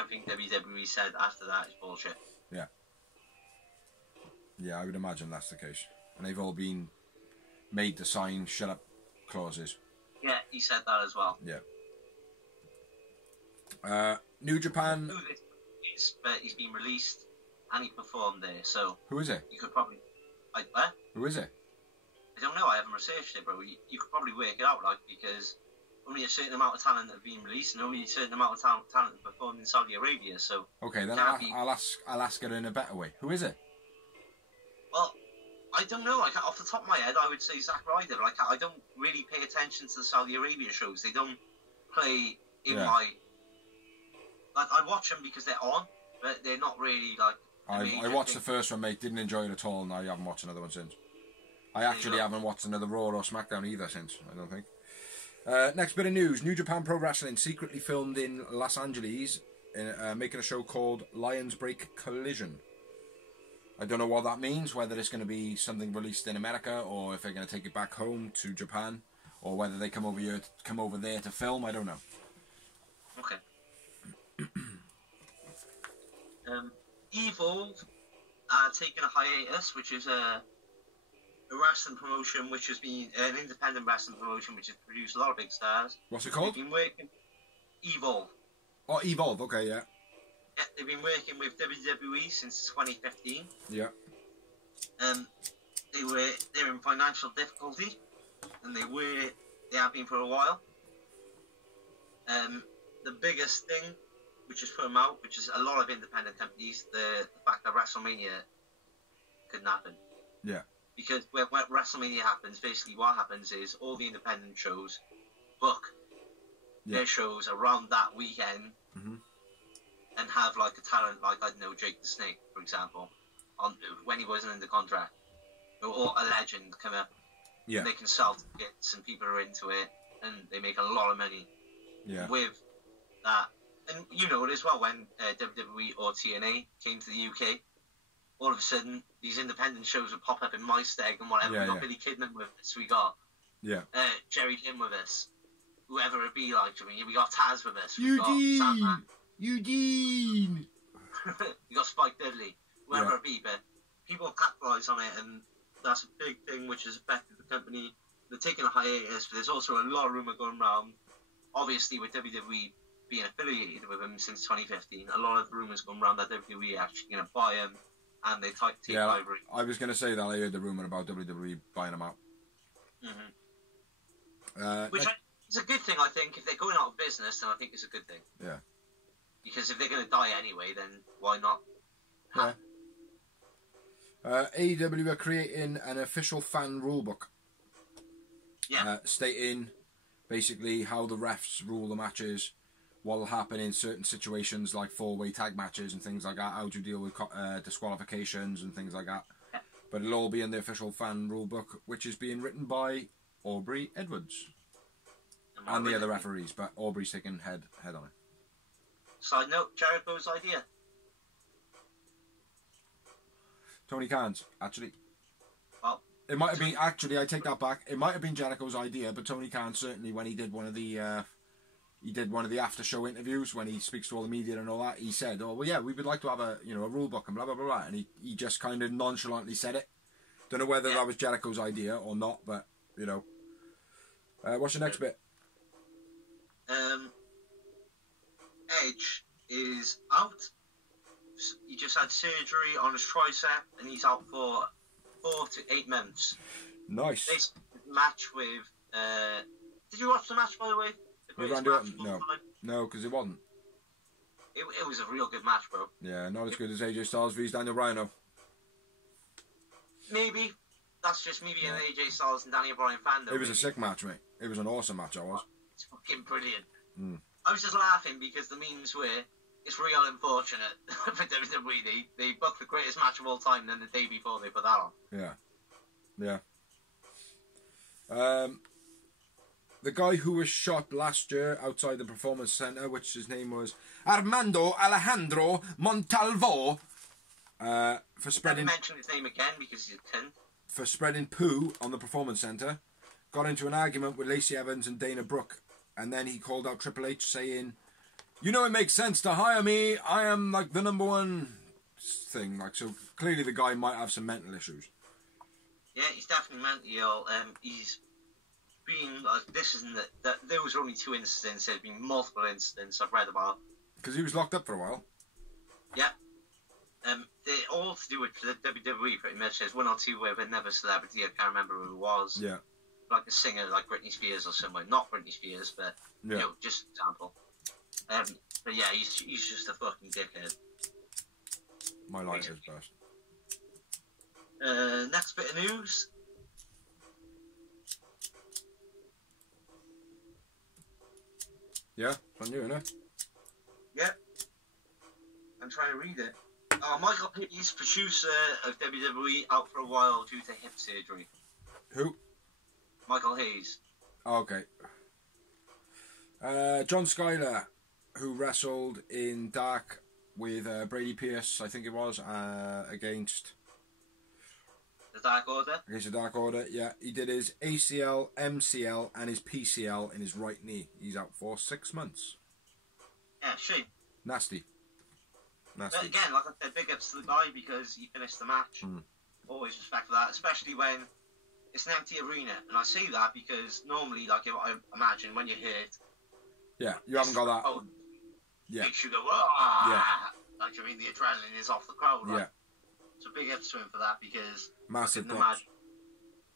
Everything WWE said after that is bullshit. Yeah. Yeah, I would imagine that's the case. And they've all been made to sign shut up clauses. Yeah, he said that as well. Yeah. New Japan. Who this is, but he's been released and he performed there, so... Who is it? You could probably... Who is it? I don't know, I haven't researched it, bro. You could probably work it out, like, because only a certain amount of talent have been released and only a certain amount of talent have performed in Saudi Arabia, so... Okay, then I'll ask it in a better way. Who is it? Well, I don't know. Like off the top of my head, I would say Zack Ryder. Like I don't really pay attention to the Saudi Arabia shows. They don't play in my. Like I watch them because they're on, but they're not really like. I watched the first one, mate. Didn't enjoy it at all, and I haven't watched another one since. I actually haven't watched another Raw or SmackDown either since. I don't think. Next bit of news: New Japan Pro Wrestling secretly filmed in Los Angeles, making a show called Lions Break Collision. I don't know what that means. Whether it's going to be something released in America, or if they're going to take it back home to Japan, or whether they come over there to film. I don't know. Okay. Evolve taking a hiatus, which is a wrestling promotion which has been an independent wrestling promotion which has produced a lot of big stars. What's it called? They've been working Evolve. Oh, Evolve. Okay, yeah. Yeah, they've been working with WWE since 2015. Yeah. They're in financial difficulty, and they have been for a while. The biggest thing which has put them out, which is a lot of independent companies, the fact that WrestleMania couldn't happen. Yeah. Because when WrestleMania happens, basically what happens is all the independent shows book their shows around that weekend and have like a talent like, I don't know, Jake the Snake, for example, when he wasn't in the contract, or a legend come up. Yeah. And they can sell tickets and people are into it and they make a lot of money with that. And you know it as well, when WWE or TNA came to the UK, all of a sudden, these independent shows would pop up in my steg and whatever. We got Billy Kidman with us. We got Jerry Lynn with us. Whoever it be, like, I mean, we got Taz with us. Eugene! We got Spike Dudley. Whoever it be, but people capitalise on it, and that's a big thing which has affected the company. They're taking a hiatus, but there's also a lot of rumour going around. Obviously, with WWE being affiliated with them since 2015, a lot of rumours going around that WWE are actually going to buy them. And they take Ivory. I was going to say that. I heard the rumour about WWE buying them out. Which is a good thing, I think. If they're going out of business, then I think it's a good thing. Yeah. Because if they're going to die anyway, then why not? AEW are creating an official fan rulebook. Yeah. Stating basically how the refs rule the matches, what will happen in certain situations like four-way tag matches and things like that, how do you deal with disqualifications and things like that. But it'll all be in the official fan rule book, which is being written by Aubrey Edwards and the other referees, but Aubrey's taking head on it. Side note, Jericho's idea. Tony Khan's, actually. Well, it might have been, actually, I take that back, it might have been Jericho's idea, but Tony Khan certainly, when he did one of the after show interviews when he speaks to all the media and all that, he said, "Oh well, yeah, we would like to have a rule book and blah blah blah blah," and he just kind of nonchalantly said it. Don't know whether that was Jericho's idea or not, but what's your next bit? Edge is out. He just had surgery on his tricep and he's out for 4 to 8 months. Nice. This match with did you watch the match, by the way? No, because it wasn't. It was a real good match, bro. Yeah, not as good as AJ Styles vs Daniel Bryan, though. Maybe. That's just me being an AJ Styles and Daniel Bryan fan, though. It was a sick match, mate. It was an awesome match, I was. It's fucking brilliant. I was just laughing because the memes were, it's real unfortunate for WWE. They booked the greatest match of all time, and then the day before they put that on. Yeah. The guy who was shot last year outside the Performance Centre, which his name was Armando Alejandro Montalvo, for spreading... Never mention his name again because he's a cunt. For spreading poo on the Performance Centre, got into an argument with Lacey Evans and Dana Brooke, and then he called out Triple H saying, "You know it makes sense to hire me. I am like the number one thing." Like, so clearly the guy might have some mental issues. Yeah, he's definitely mentally ill. He's been like, this isn't that there was only 2 incidents. There's been multiple incidents I've read about. Because he was locked up for a while. Yeah. They're all to do with the WWE pretty much. There's 1 or 2 with another celebrity. I can't remember who it was. Yeah. Like a singer, like Britney Spears or someone. Not Britney Spears, but just an example. But yeah, he's just a fucking dickhead. My life is best. Next bit of news. Yeah, on you, innit? Yeah. I'm trying to read it. Michael Hayes, producer of WWE, out for a while due to hip surgery. Who? Michael Hayes. Okay. John Schuyler, who wrestled in Dark with Brady Pierce, I think it was, against The Dark Order. Against the Dark Order, yeah. He did his ACL, MCL, and his PCL in his right knee. He's out for 6 months. Yeah, shame. Nasty. But again, like I said, big ups to the guy because he finished the match. Always respect for that, especially when it's an empty arena. And I say that because normally, like, I imagine when you're hurt, yeah, you haven't got that. Yeah. Makes you go, ah! Yeah. Like, I mean, the adrenaline is off the crowd, right? Yeah. So big ups to him for that because Massive props.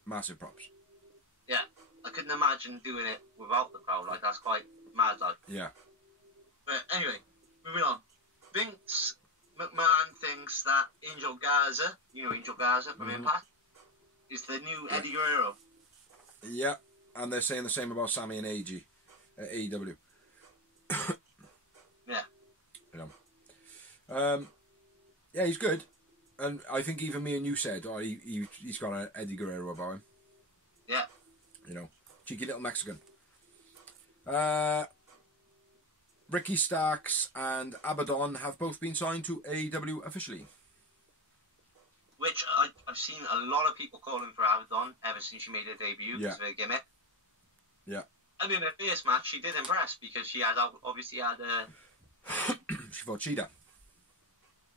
Massive props. Yeah, I couldn't imagine doing it without the crowd. Like, that's quite mad, like. Yeah. But anyway, moving on. Vince McMahon thinks that Angel Garza, you know Angel Garza from Impact, is the new Eddie Guerrero. Yeah, and they're saying the same about Sammy and AG at AEW. Yeah. You know. Yeah, he's good. And I think even me and you said, he's got an Eddie Guerrero about him. Yeah. You know, cheeky little Mexican. Ricky Starks and Abaddon have both been signed to AEW officially. Which I've seen a lot of people calling for Abaddon ever since she made her debut because of her gimmick. Yeah. I mean, her first match, she did impress because she had obviously had a... she fought Cheetah.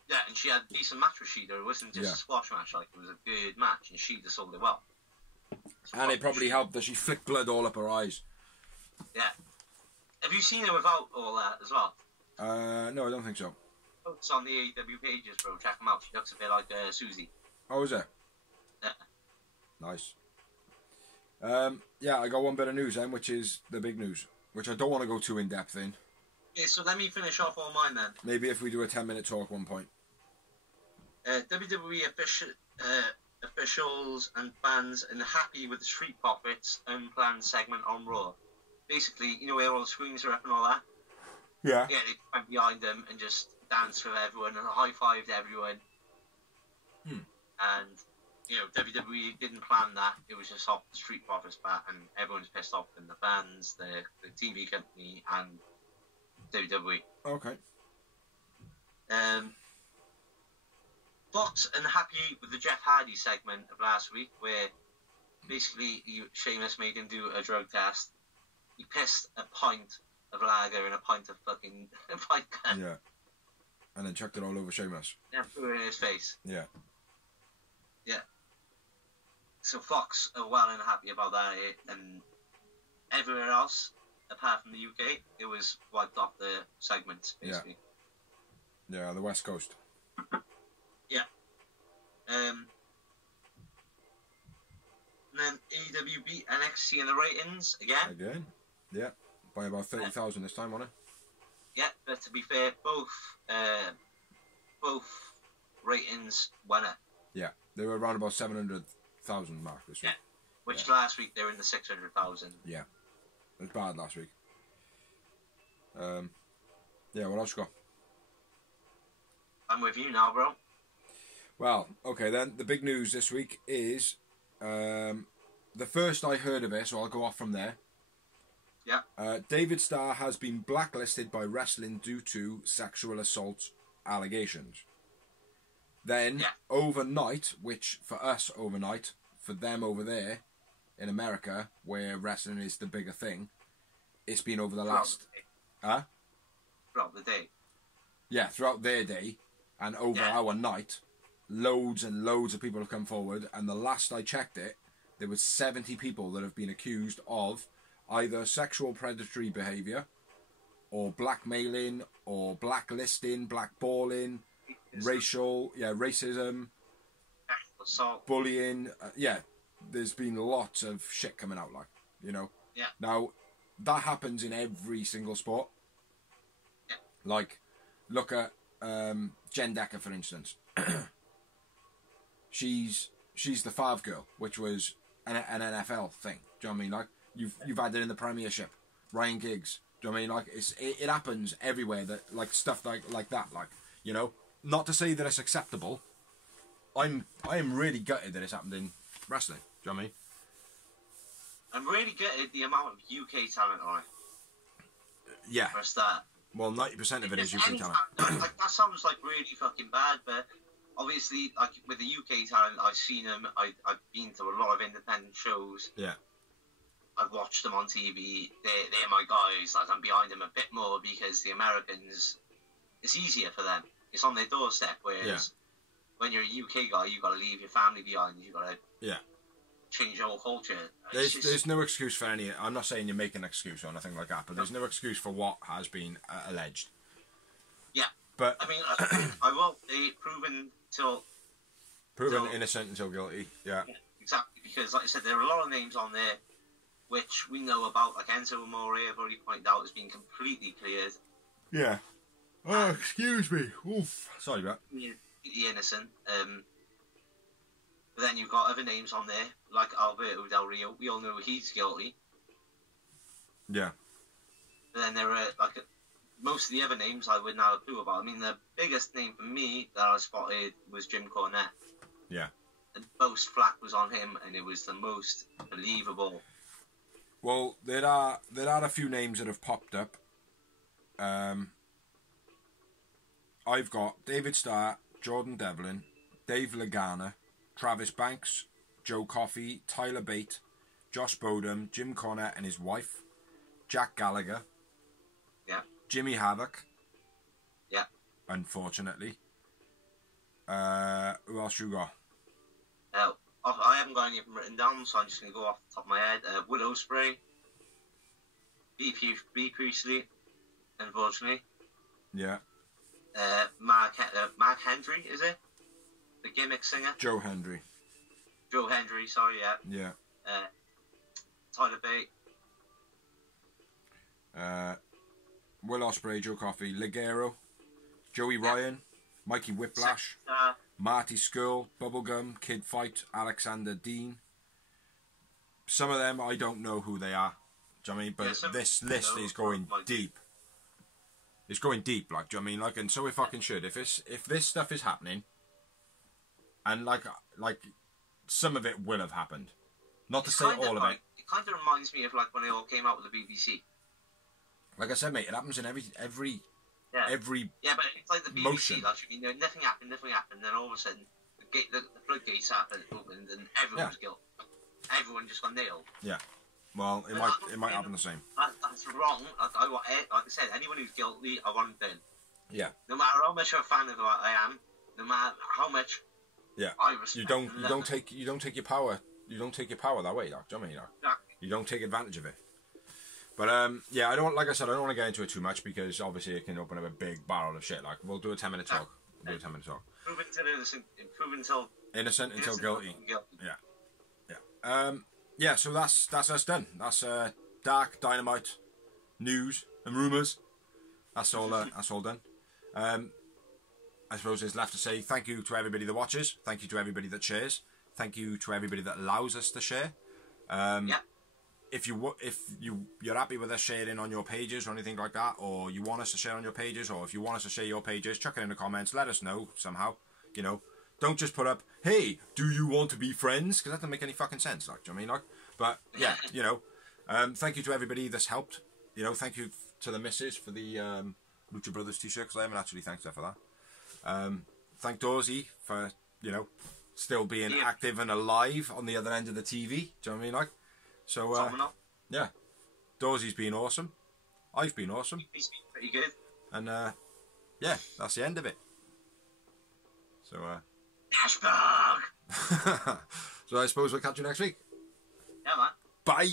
Yeah, and she had a decent match with Sheeta. It wasn't just a squash match, like, it was a good match, and Sheeta sold it well. And it probably helped that she flicked blood all up her eyes. Yeah. Have you seen her without all that as well? No, I don't think so. Oh, it's on the AEW pages, bro. Check them out. She looks a bit like Susie. Oh, is it? Yeah. Nice. Yeah, I got one bit of news then, which is the big news, which I don't want to go too in-depth in. Yeah, so let me finish off all mine then. Maybe if we do a 10-minute talk one point. WWE officials and fans are happy with the Street Profits unplanned segment on Raw. Basically, you know where all the screens are up and all that? Yeah. Yeah, they went behind them and just danced with everyone and high-fived everyone. And, you know, WWE didn't plan that. It was just off the Street Profits bat, and everyone's pissed off, and the fans, the TV company, and WWE. Okay. Fox unhappy with the Jeff Hardy segment of last week, where basically Sheamus made him do a drug test. He pissed a pint of lager in a pint of fucking vodka. Yeah. And then chucked it all over Sheamus. And threw it in his face. Yeah. Yeah. So Fox are well and happy about that, and everywhere else, apart from the UK, it was wiped off the segments, basically. Yeah, the West Coast. Yeah. And then AEW beat NXT in the ratings again. Yeah. By about 30,000 this time, wasn't it? Yeah, but to be fair, both ratings went up. Yeah, they were around about 700,000 mark this week. Yeah, which last week they were in the 600,000. Yeah, it was bad last week. Yeah, what else you got? I'm with you now, bro. Well, okay then. The big news this week is the first I heard of it, so I'll go off from there. Yeah. David Starr has been blacklisted by wrestling due to sexual assault allegations. Then, overnight, which for us overnight, for them over there in America, where wrestling is the bigger thing, it's been over the last... Throughout the day. Yeah, throughout their day, and over our night, loads and loads of people have come forward, and the last I checked it, there was 70 people that have been accused of either sexual predatory behaviour, or blackmailing, or blacklisting, blackballing, racism, assault, bullying. There's been lots of shit coming out, like, you know. Yeah. Now, that happens in every single sport. Yeah. Like, look at Jen Decker, for instance. She's she's the Favre girl, which was an NFL thing. Do you know what I mean? Like you've had it in the Premiership, Ryan Giggs. Do you know what I mean? Like it happens everywhere. That like stuff like that. Like you know, not to say that it's acceptable. I am really gutted that it's happened in wrestling. Do you know what I mean? I'm really gutted the amount of UK talent on it. Yeah. For a start. Well, 90% of it is UK talent. Like, that sounds like really fucking bad, but obviously, like with the UK talent, I've seen them. I've been to a lot of independent shows. Yeah. I've watched them on TV. They're my guys. Like I'm behind them a bit more because the Americans, it's easier for them. It's on their doorstep. Whereas when you're a UK guy, you've got to leave your family behind. You've got to change your whole culture. There's no excuse for any. I'm not saying you're making an excuse or anything like that, but there's no excuse for what has been alleged. Yeah, but I mean, I will be proven innocent until guilty. Yeah, exactly. Because, like I said, there are a lot of names on there which we know about. Like Enzo Amore, I've already pointed out, has been completely cleared. Yeah. Oh, excuse me. Oof. Sorry about that. Completely innocent. But then you've got other names on there, like Alberto Del Rio. We all know he's guilty. Yeah. But then there are, like, most of the other names I wouldn't have a clue about. I mean, the biggest name for me that I spotted was Jim Cornette. Yeah. And most flack was on him, and it was the most believable. Well, there are a few names that have popped up. I've got David Starr, Jordan Devlin, Dave Lagana, Travis Banks, Joe Coffey, Tyler Bate, Josh Bodum, Jim Cornette and his wife, Jack Gallagher, Jimmy Havoc, unfortunately. Who else you got? I haven't got any of them written down, so I'm just going to go off the top of my head. Wood Ospreay, B. Priestley, unfortunately. Yeah. Mark Hendry, is it? The gimmick singer? Joe Hendry, sorry, yeah. Tyler Bate. Will Ospreay, Joe Coffey, Ligero, Joey Ryan, Mikey Whiplash, Marty Skrull, Bubblegum, Kid Fight, Alexander Dean. Some of them I don't know who they are. Do you know what I mean? But this list is going deep. It's going deep, like, do you know what I mean? Like, and so it fucking should. If this stuff is happening, and like some of it will have happened. Not to say all of it. It kind of reminds me of like when they all came out with the BBC. Like I said, mate, it happens in every but it's like the BBC. motion. Like, you know, nothing happened. Then all of a sudden, the floodgates opened, and everyone was guilty. Everyone just got nailed. Yeah. Well, it might happen the same. That's wrong. Like I said, anyone who's guilty, I want them done. Yeah. No matter how much of a fan of what I am, no matter how much. Yeah. I respect you don't take your power. You don't take your power that way, like, do you know what I mean? Like, exactly. You don't take advantage of it. But yeah, I don't want to get into it too much because obviously it can open up a big barrel of shit. Like, we'll do a 10-minute talk. We'll do a 10-minute talk. Proven Innocent until guilty. Yeah. Yeah, so that's us done. That's Dark, Dynamite, news and rumours. That's all done. I suppose there's left to say thank you to everybody that watches. Thank you to everybody that shares. Thank you to everybody that allows us to share. If you're happy with us sharing on your pages or anything like that, or you want us to share on your pages, or if you want us to share your pages, chuck it in the comments. Let us know somehow. You know, don't just put up, "Hey, do you want to be friends?" Because that doesn't make any fucking sense. Like, do you know what I mean? Like, but yeah, you know, thank you to everybody that's helped. You know, thank you to the missus for the Lucha Brothers t-shirt, because I haven't actually thanked her for that. Thank Dorsey for, you know, still being active and alive on the other end of the TV. Do you know what I mean? Like, so yeah, Dorsey's been awesome. I've been awesome. He's been pretty good. And yeah, that's the end of it. So Dashberg. So I suppose we'll catch you next week. Yeah, man. Bye.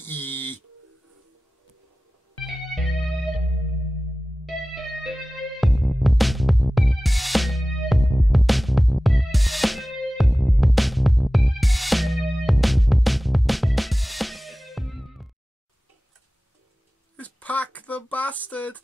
Pack the bastard.